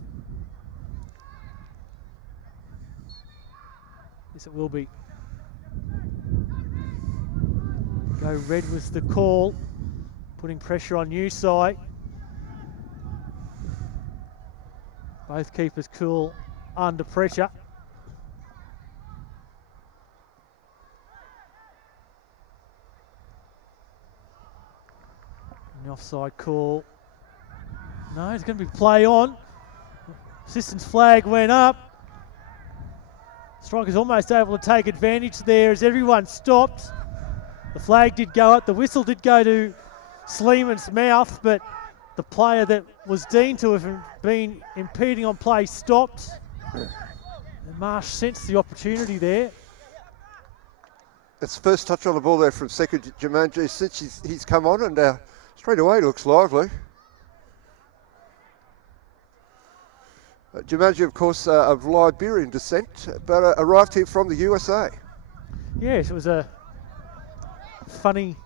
Yes, it will be. Go red was the call, putting pressure on Usai. Both keepers cool under pressure. An offside call. No, it's going to be play on. Assistant's flag went up. Strikers almost able to take advantage there as everyone stopped. The flag did go up, the whistle did go to Sleeman's mouth, but the player that was deemed to have been impeding on play stopped. And Marsh sensed the opportunity there. It's the first touch on the ball there from second Jumanji since he's come on, and straight away looks lively. Jumanji, of course, of Liberian descent, but arrived here from the USA. Yes, it was a funny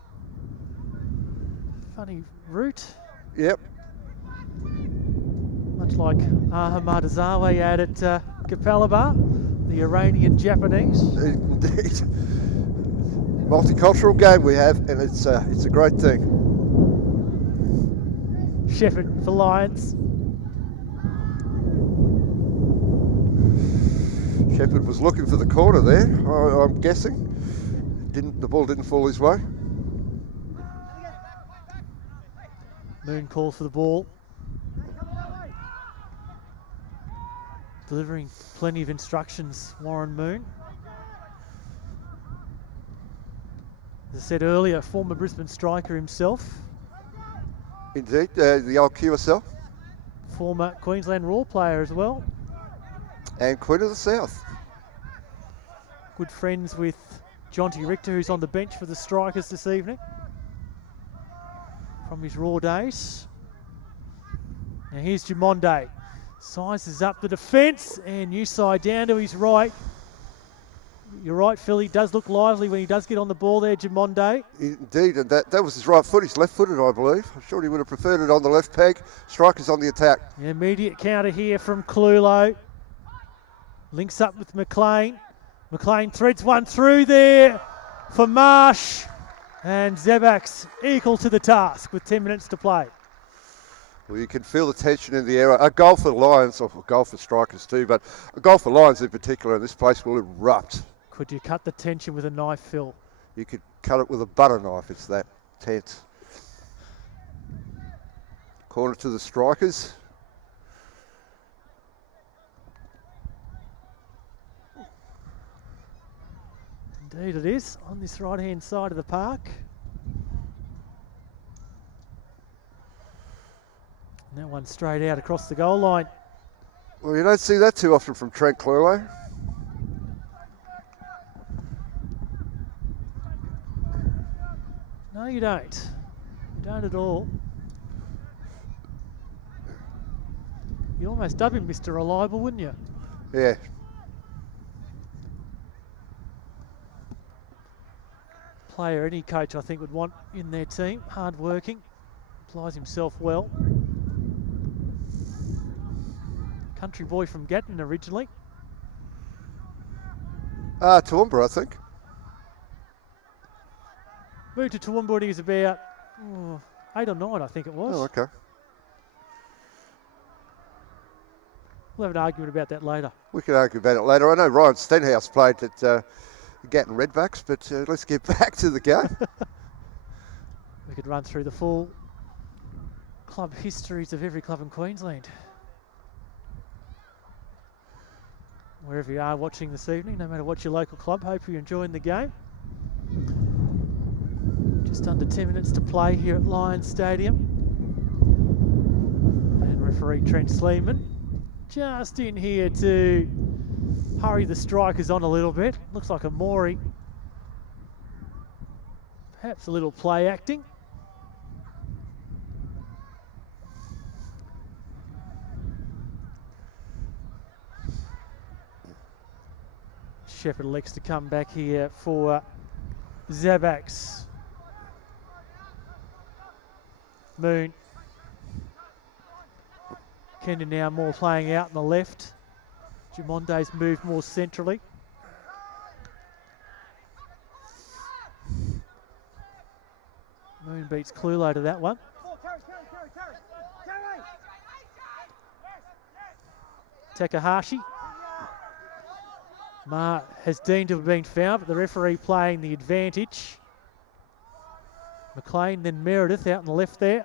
route. Yep. Much like Ahmad Azawi out at Kapalaba, the Iranian-Japanese. Indeed. Multicultural game we have, and it's a great thing. Shepherd for Lions. Shepherd was looking for the corner there, I'm guessing. The ball didn't fall his way. Moon calls for the ball. Delivering plenty of instructions, Warren Moon. As I said earlier, former Brisbane striker himself. Indeed, the old QSL. Former Queensland Roar player as well. And Queen of the South. Good friends with Jonty Richter, who's on the bench for the Strikers this evening from his Raw days. Now here's Jumonde. Sizes up the defence, and Usai down to his right. You're right, Phil, he does look lively when he does get on the ball there, Jumonde. Indeed, and that was his right foot. He's left-footed, I believe. I'm sure he would have preferred it on the left peg. Strikers on the attack. An immediate counter here from Clulo. Links up with McLean. McLean threads one through there for Marsh. And Zebak's equal to the task with 10 minutes to play. Well, you can feel the tension in the air. A goal for Lions, or a goal for Strikers too, but a goal for Lions in particular, and this place will erupt. Could you cut the tension with a knife, Phil? You could cut it with a butter knife. It's that tense. Corner to the strikers. Indeed it is, on this right-hand side of the park. And that one straight out across the goal line. Well, you don't see that too often from Trent Clewlow. No, you don't. You don't at all. You almost dub him Mr. Reliable, wouldn't you? Yeah. Player any coach I think would want in their team. Hard working, applies himself well. Country boy from Gatton originally. Toowoomba, I think. Moved to Toowoomba when he was about 8 or 9, I think it was. Oh, okay. We'll have an argument about that later. We can argue about it later. I know Ryan Stenhouse played at Gatton Redbacks, but let's get back to the game. We could run through the full club histories of every club in Queensland. Wherever you are watching this evening, no matter what your local club, hope you're enjoying the game. Just under 10 minutes to play here at Lions Stadium. And referee Trent Sleeman just in here to hurry the strikers on a little bit. Looks like a Maury. Perhaps a little play acting. Shepherd elects to come back here for Zabax. Moon. Kenyon now more playing out on the left. Jumonde's moved more centrally. Moon beats Clewlow to that one. Takahashi. Ma has deemed to have been fouled, but the referee playing the advantage. McLean, then Meredith out on the left there.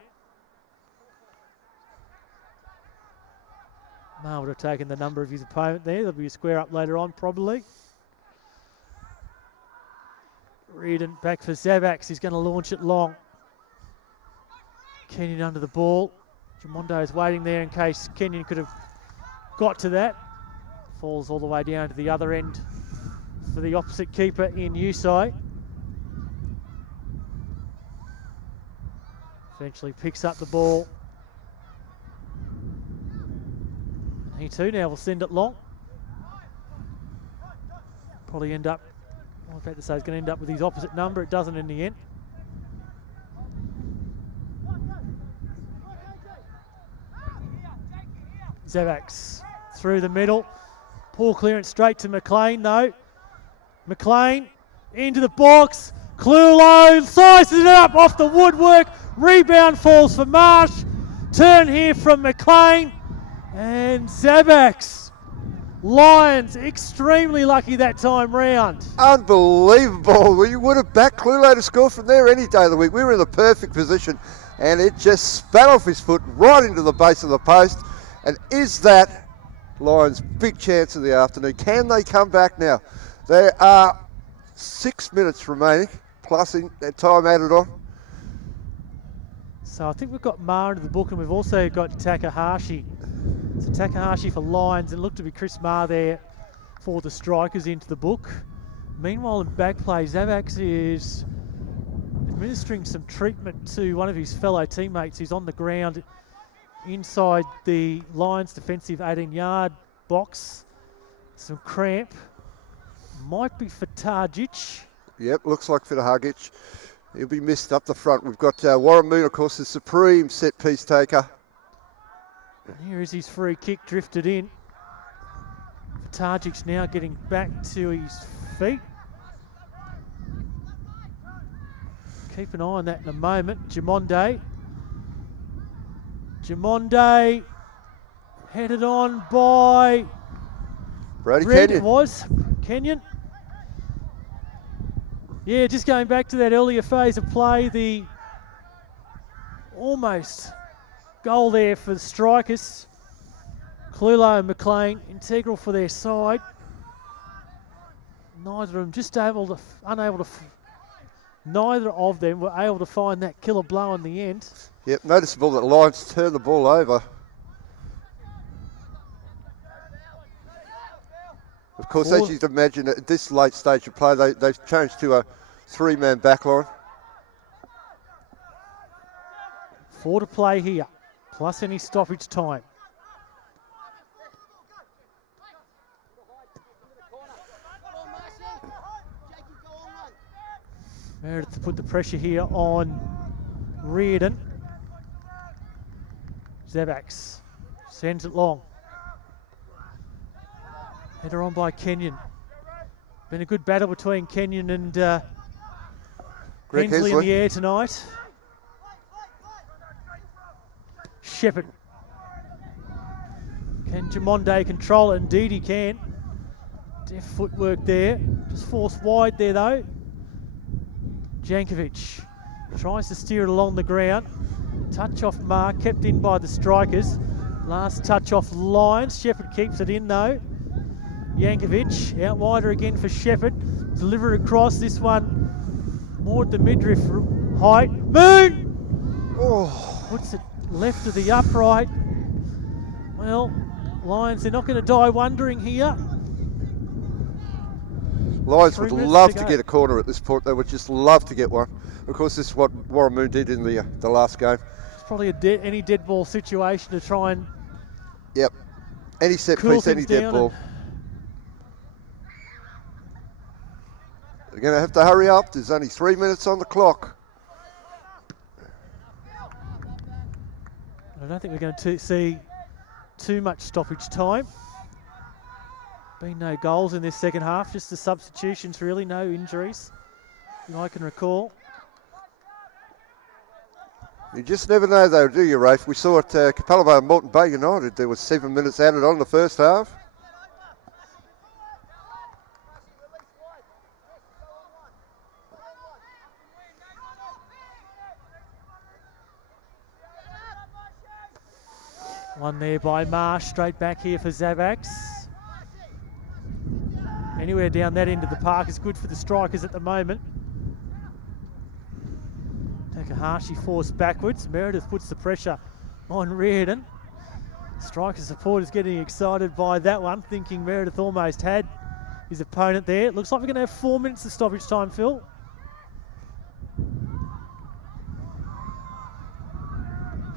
Ma would have taken the number of his opponent there. There'll be a square up later on, probably. Reardon back for Zabax. He's going to launch it long. Kenyon under the ball. Jumondo is waiting there in case Kenyon could have got to that. Falls all the way down to the other end for the opposite keeper in Usai. Eventually picks up the ball. He too now will send it long. Probably end up, I was about to say he's going to end up with his opposite number. It doesn't in the end. Zabax through the middle. Poor clearance straight to McLean though. McLean into the box. Clewlow slices it up off the woodwork. Rebound falls for Marsh. Turn here from McLean. And Zabax. Lions extremely lucky that time round. Unbelievable. We would have backed Clewlow to score from there any day of the week. We were in the perfect position and it just spat off his foot right into the base of the post. And is that Lions' big chance of the afternoon? Can they come back now? There are 6 minutes remaining, plus in time added on. So I think we've got Ma into the book and we've also got Takahashi. So Takahashi for Lions and looked to be Chris Ma there for the strikers into the book. Meanwhile in back play, Zabax is administering some treatment to one of his fellow teammates who's on the ground inside the Lions defensive 18-yard box. Some cramp. Might be for Targic. Yep, looks like for Targic. He'll be missed up the front. We've got Warren Moon, of course, the supreme set-piece taker. And here is his free kick drifted in. Targic now getting back to his feet. Keep an eye on that in a moment. Jumonde headed on by Brody Red. Kenyon. It was Kenyon. Yeah, just going back to that earlier phase of play, the almost goal there for the Strikers. Clulo and McLean, integral for their side. Neither of them neither of them were able to find that killer blow in the end. Yep, noticeable that Lions turned the ball over. Of course, as you'd imagine, at this late stage of play, they've changed to a 3-man backline. 4 to play here, plus any stoppage time. Meredith to put the pressure here on Reardon. Zabax sends it long. Header on by Kenyon. Been a good battle between Kenyon and Hensley in the air tonight. Shepherd. Can Jamonde control it? Indeed he can. Deft footwork there. Just forced wide there though. Jankovic tries to steer it along the ground. Touch off mark, kept in by the Strikers. Last touch off Lions. Shepherd keeps it in though. Jankovic out wider again for Shepherd. Deliver across, this one more at the midriff height. Moon! Oh. Puts it left of the upright. Well, Lions, they're not going to die wondering here. Lions would love to get a corner at this point. They would just love to get one. Of course, this is what Warramoon did in the last game. It's probably any dead ball situation to try and... Yep. Any set piece, any dead ball. They're going to have to hurry up. There's only 3 minutes on the clock. I don't think we're going to see too much stoppage time. Been no goals in this second half, just the substitutions really, no injuries that I can recall. You just never know though, do you, Rafe? We saw at Capalaba and Moreton Bay United, there was 7 minutes added on in the first half. One there by Marsh, straight back here for Zabax. Anywhere down that end of the park is good for the Strikers at the moment. Takahashi forced backwards. Meredith puts the pressure on Reardon. Striker supporters getting excited by that one, thinking Meredith almost had his opponent there. It looks like we're going to have 4 minutes of stoppage time, Phil.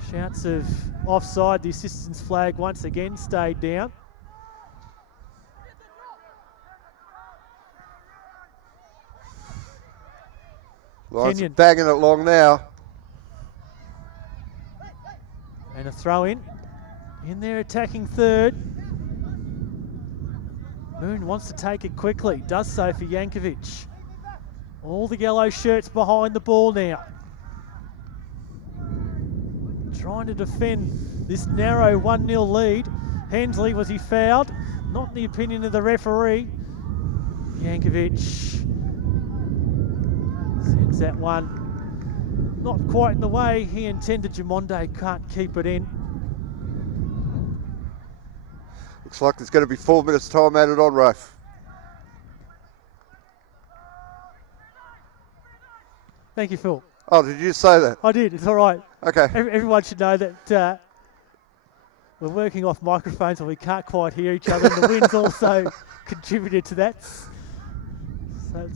Shouts of offside. The assistance flag once again stayed down. Lions are bagging it along now. And a throw in there attacking third. Moon wants to take it quickly, does so for Jankovic. All the yellow shirts behind the ball now. Trying to defend this narrow 1-0 lead. Hensley, was he fouled? Not in the opinion of the referee. Jankovic sends that one not quite in the way he intended. Jamonde can't keep it in. Looks like there's going to be 4 minutes time added on, Rafe. Thank you, Phil. Oh, did you say that? I did, it's all right. Okay. Everyone should know that we're working off microphones and we can't quite hear each other, and the wind's also contributed to that. So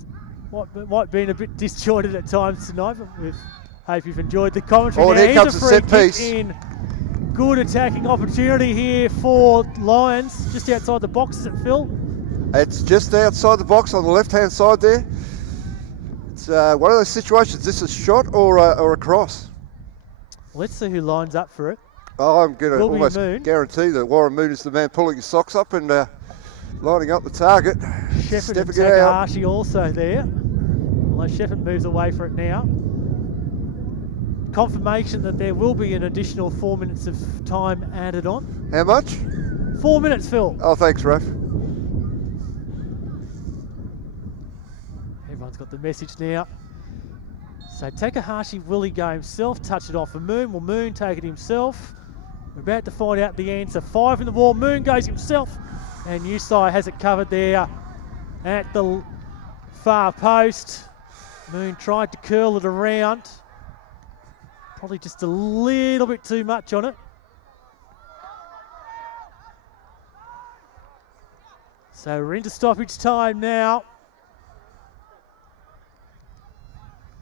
it might be a bit disjointed at times tonight, but we hope you've enjoyed the commentary. Oh, now, here comes the set piece. In. Good attacking opportunity here for Lions, just outside the box, is it, Phil? It's just outside the box on the left-hand side there. It's one of those situations, this is a shot or a cross. Let's see who lines up for it. Oh, I'm going to almost Moon. guarantee that Warramoon is the man pulling his socks up and lining up the target. Shepherd and Stepping it out. Takahashi also there. Although Shepherd moves away for it now. Confirmation that there will be an additional 4 minutes of time added on. How much? 4 minutes, Phil. Oh, thanks, Rafe. Everyone's got the message now. So Takahashi, will he go himself? Touch it off for Moon. Will Moon take it himself? We're about to find out the answer. 5 in the wall. Moon goes himself. And Usai has it covered there at the far post. Moon tried to curl it around. Probably just a little bit too much on it. So we're into stoppage time now.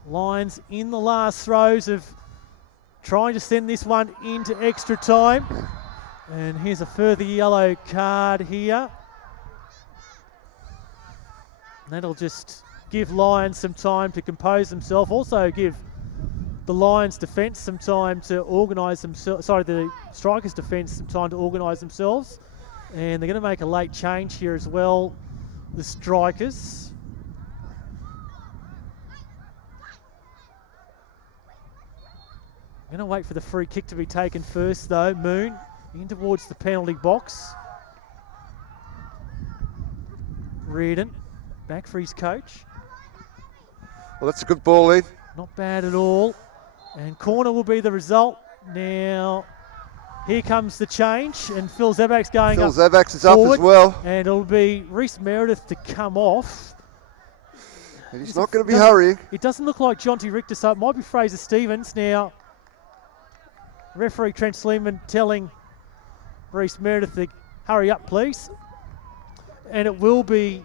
Lions in the last throes of trying to send this one into extra time. And here's a further yellow card here. And that'll just give Lions some time to compose themselves. Also give the Lions defence some time to organise themselves. Sorry, the Strikers defence some time to organise themselves. And they're going to make a late change here as well, the Strikers. I'm going to wait for the free kick to be taken first though. Moon in towards the penalty box. Reardon back for his coach. Well, that's a good ball in. Not bad at all. And corner will be the result. Now, here comes the change, and Phil Zabak's going up. Phil Zabak is forward, up as well. And it'll be Reece Meredith to come off. And he's not going to be hurrying. It doesn't look like Jonty Richter, so it might be Fraser Stevens. Now, referee Trent Sleeman telling Reece Meredith to hurry up, please. And it will be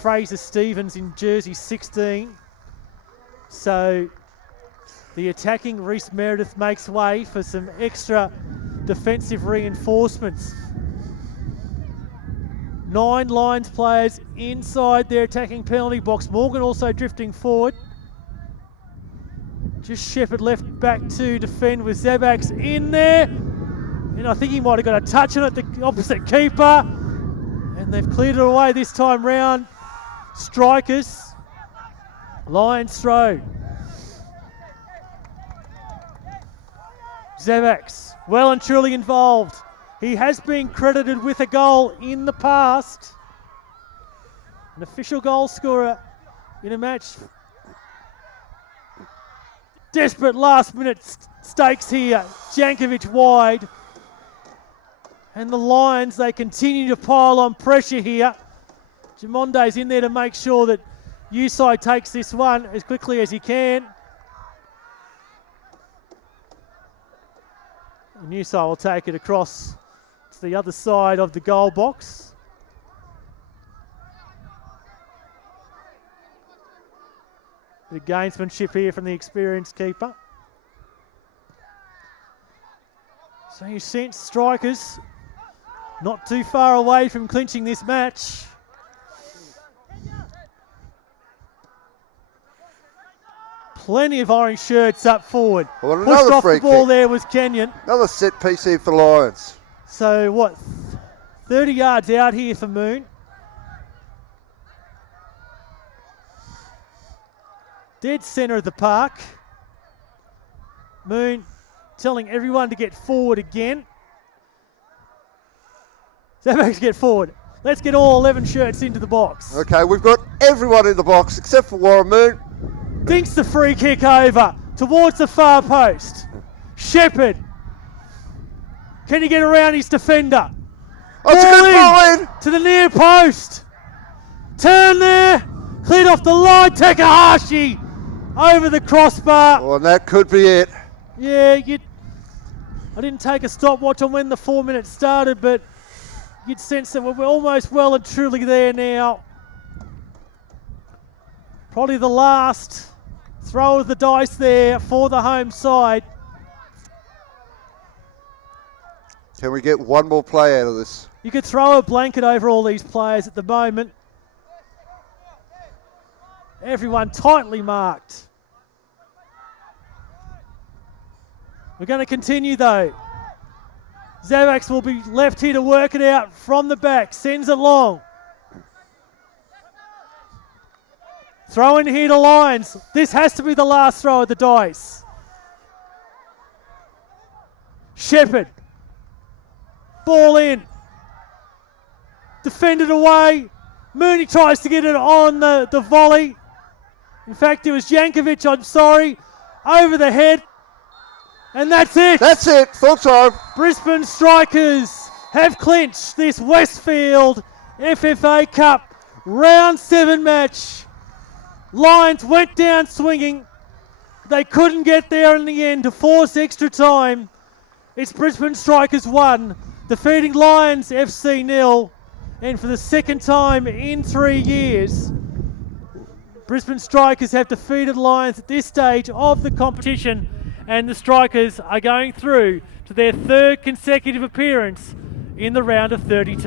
Fraser Stevens in jersey 16. So the attacking Reece Meredith makes way for some extra defensive reinforcements. 9 Lions players inside their attacking penalty box. Morgan also drifting forward. Just Shepherd left back to defend with Zabaks in there. And I think he might have got a touch on it, the opposite keeper. And they've cleared it away this time round. Strikers. Lions throw. Zabaks, well and truly involved. He has been credited with a goal in the past. An official goal scorer in a match. Desperate last minute stakes here. Jankovic wide. And the Lions, they continue to pile on pressure here. Jamonde's in there to make sure that Usai takes this one as quickly as he can. And Usai will take it across to the other side of the goal box. Bit of gamesmanship here from the experienced keeper. So you sense Strikers not too far away from clinching this match. Plenty of orange shirts up forward. Well, pushed off the ball kick. there was Kenyon. Another set piece here for Lions. So what, 30 yards out here for Moon. Dead centre of the park. Moon telling everyone to get forward again. Zabaks, get forward. Let's get all 11 shirts into the box. Okay, we've got everyone in the box except for Warren Moon. Dinks the free kick over towards the far post. Shepherd. Can he get around his defender? Oh, it's a good ball in. To the near post. Turn there. Cleared off the line. Takahashi over the crossbar. Oh, and that could be it. Yeah, I didn't take a stopwatch on when the 4 minutes started, but you'd sense that we're almost well and truly there now. Probably the last throw of the dice there for the home side. Can we get one more play out of this? You could throw a blanket over all these players at the moment. Everyone tightly marked. We're going to continue though. Zabaks will be left here to work it out from the back. Sends it long. Throw in here to Lions. This has to be the last throw of the dice. Shepherd. Ball in. Defended away. Mooney tries to get it on the volley. In fact, it was Jankovic, I'm sorry, over the head. And that's it. That's it, full time. Brisbane Strikers have clinched this Westfield FFA Cup round 7 match. Lions went down swinging. They couldn't get there in the end to force extra time. It's Brisbane Strikers 1, defeating Lions FC 0. And for the second time in 3 years, Brisbane Strikers have defeated Lions at this stage of the competition, and the Strikers are going through to their third consecutive appearance in the round of 32.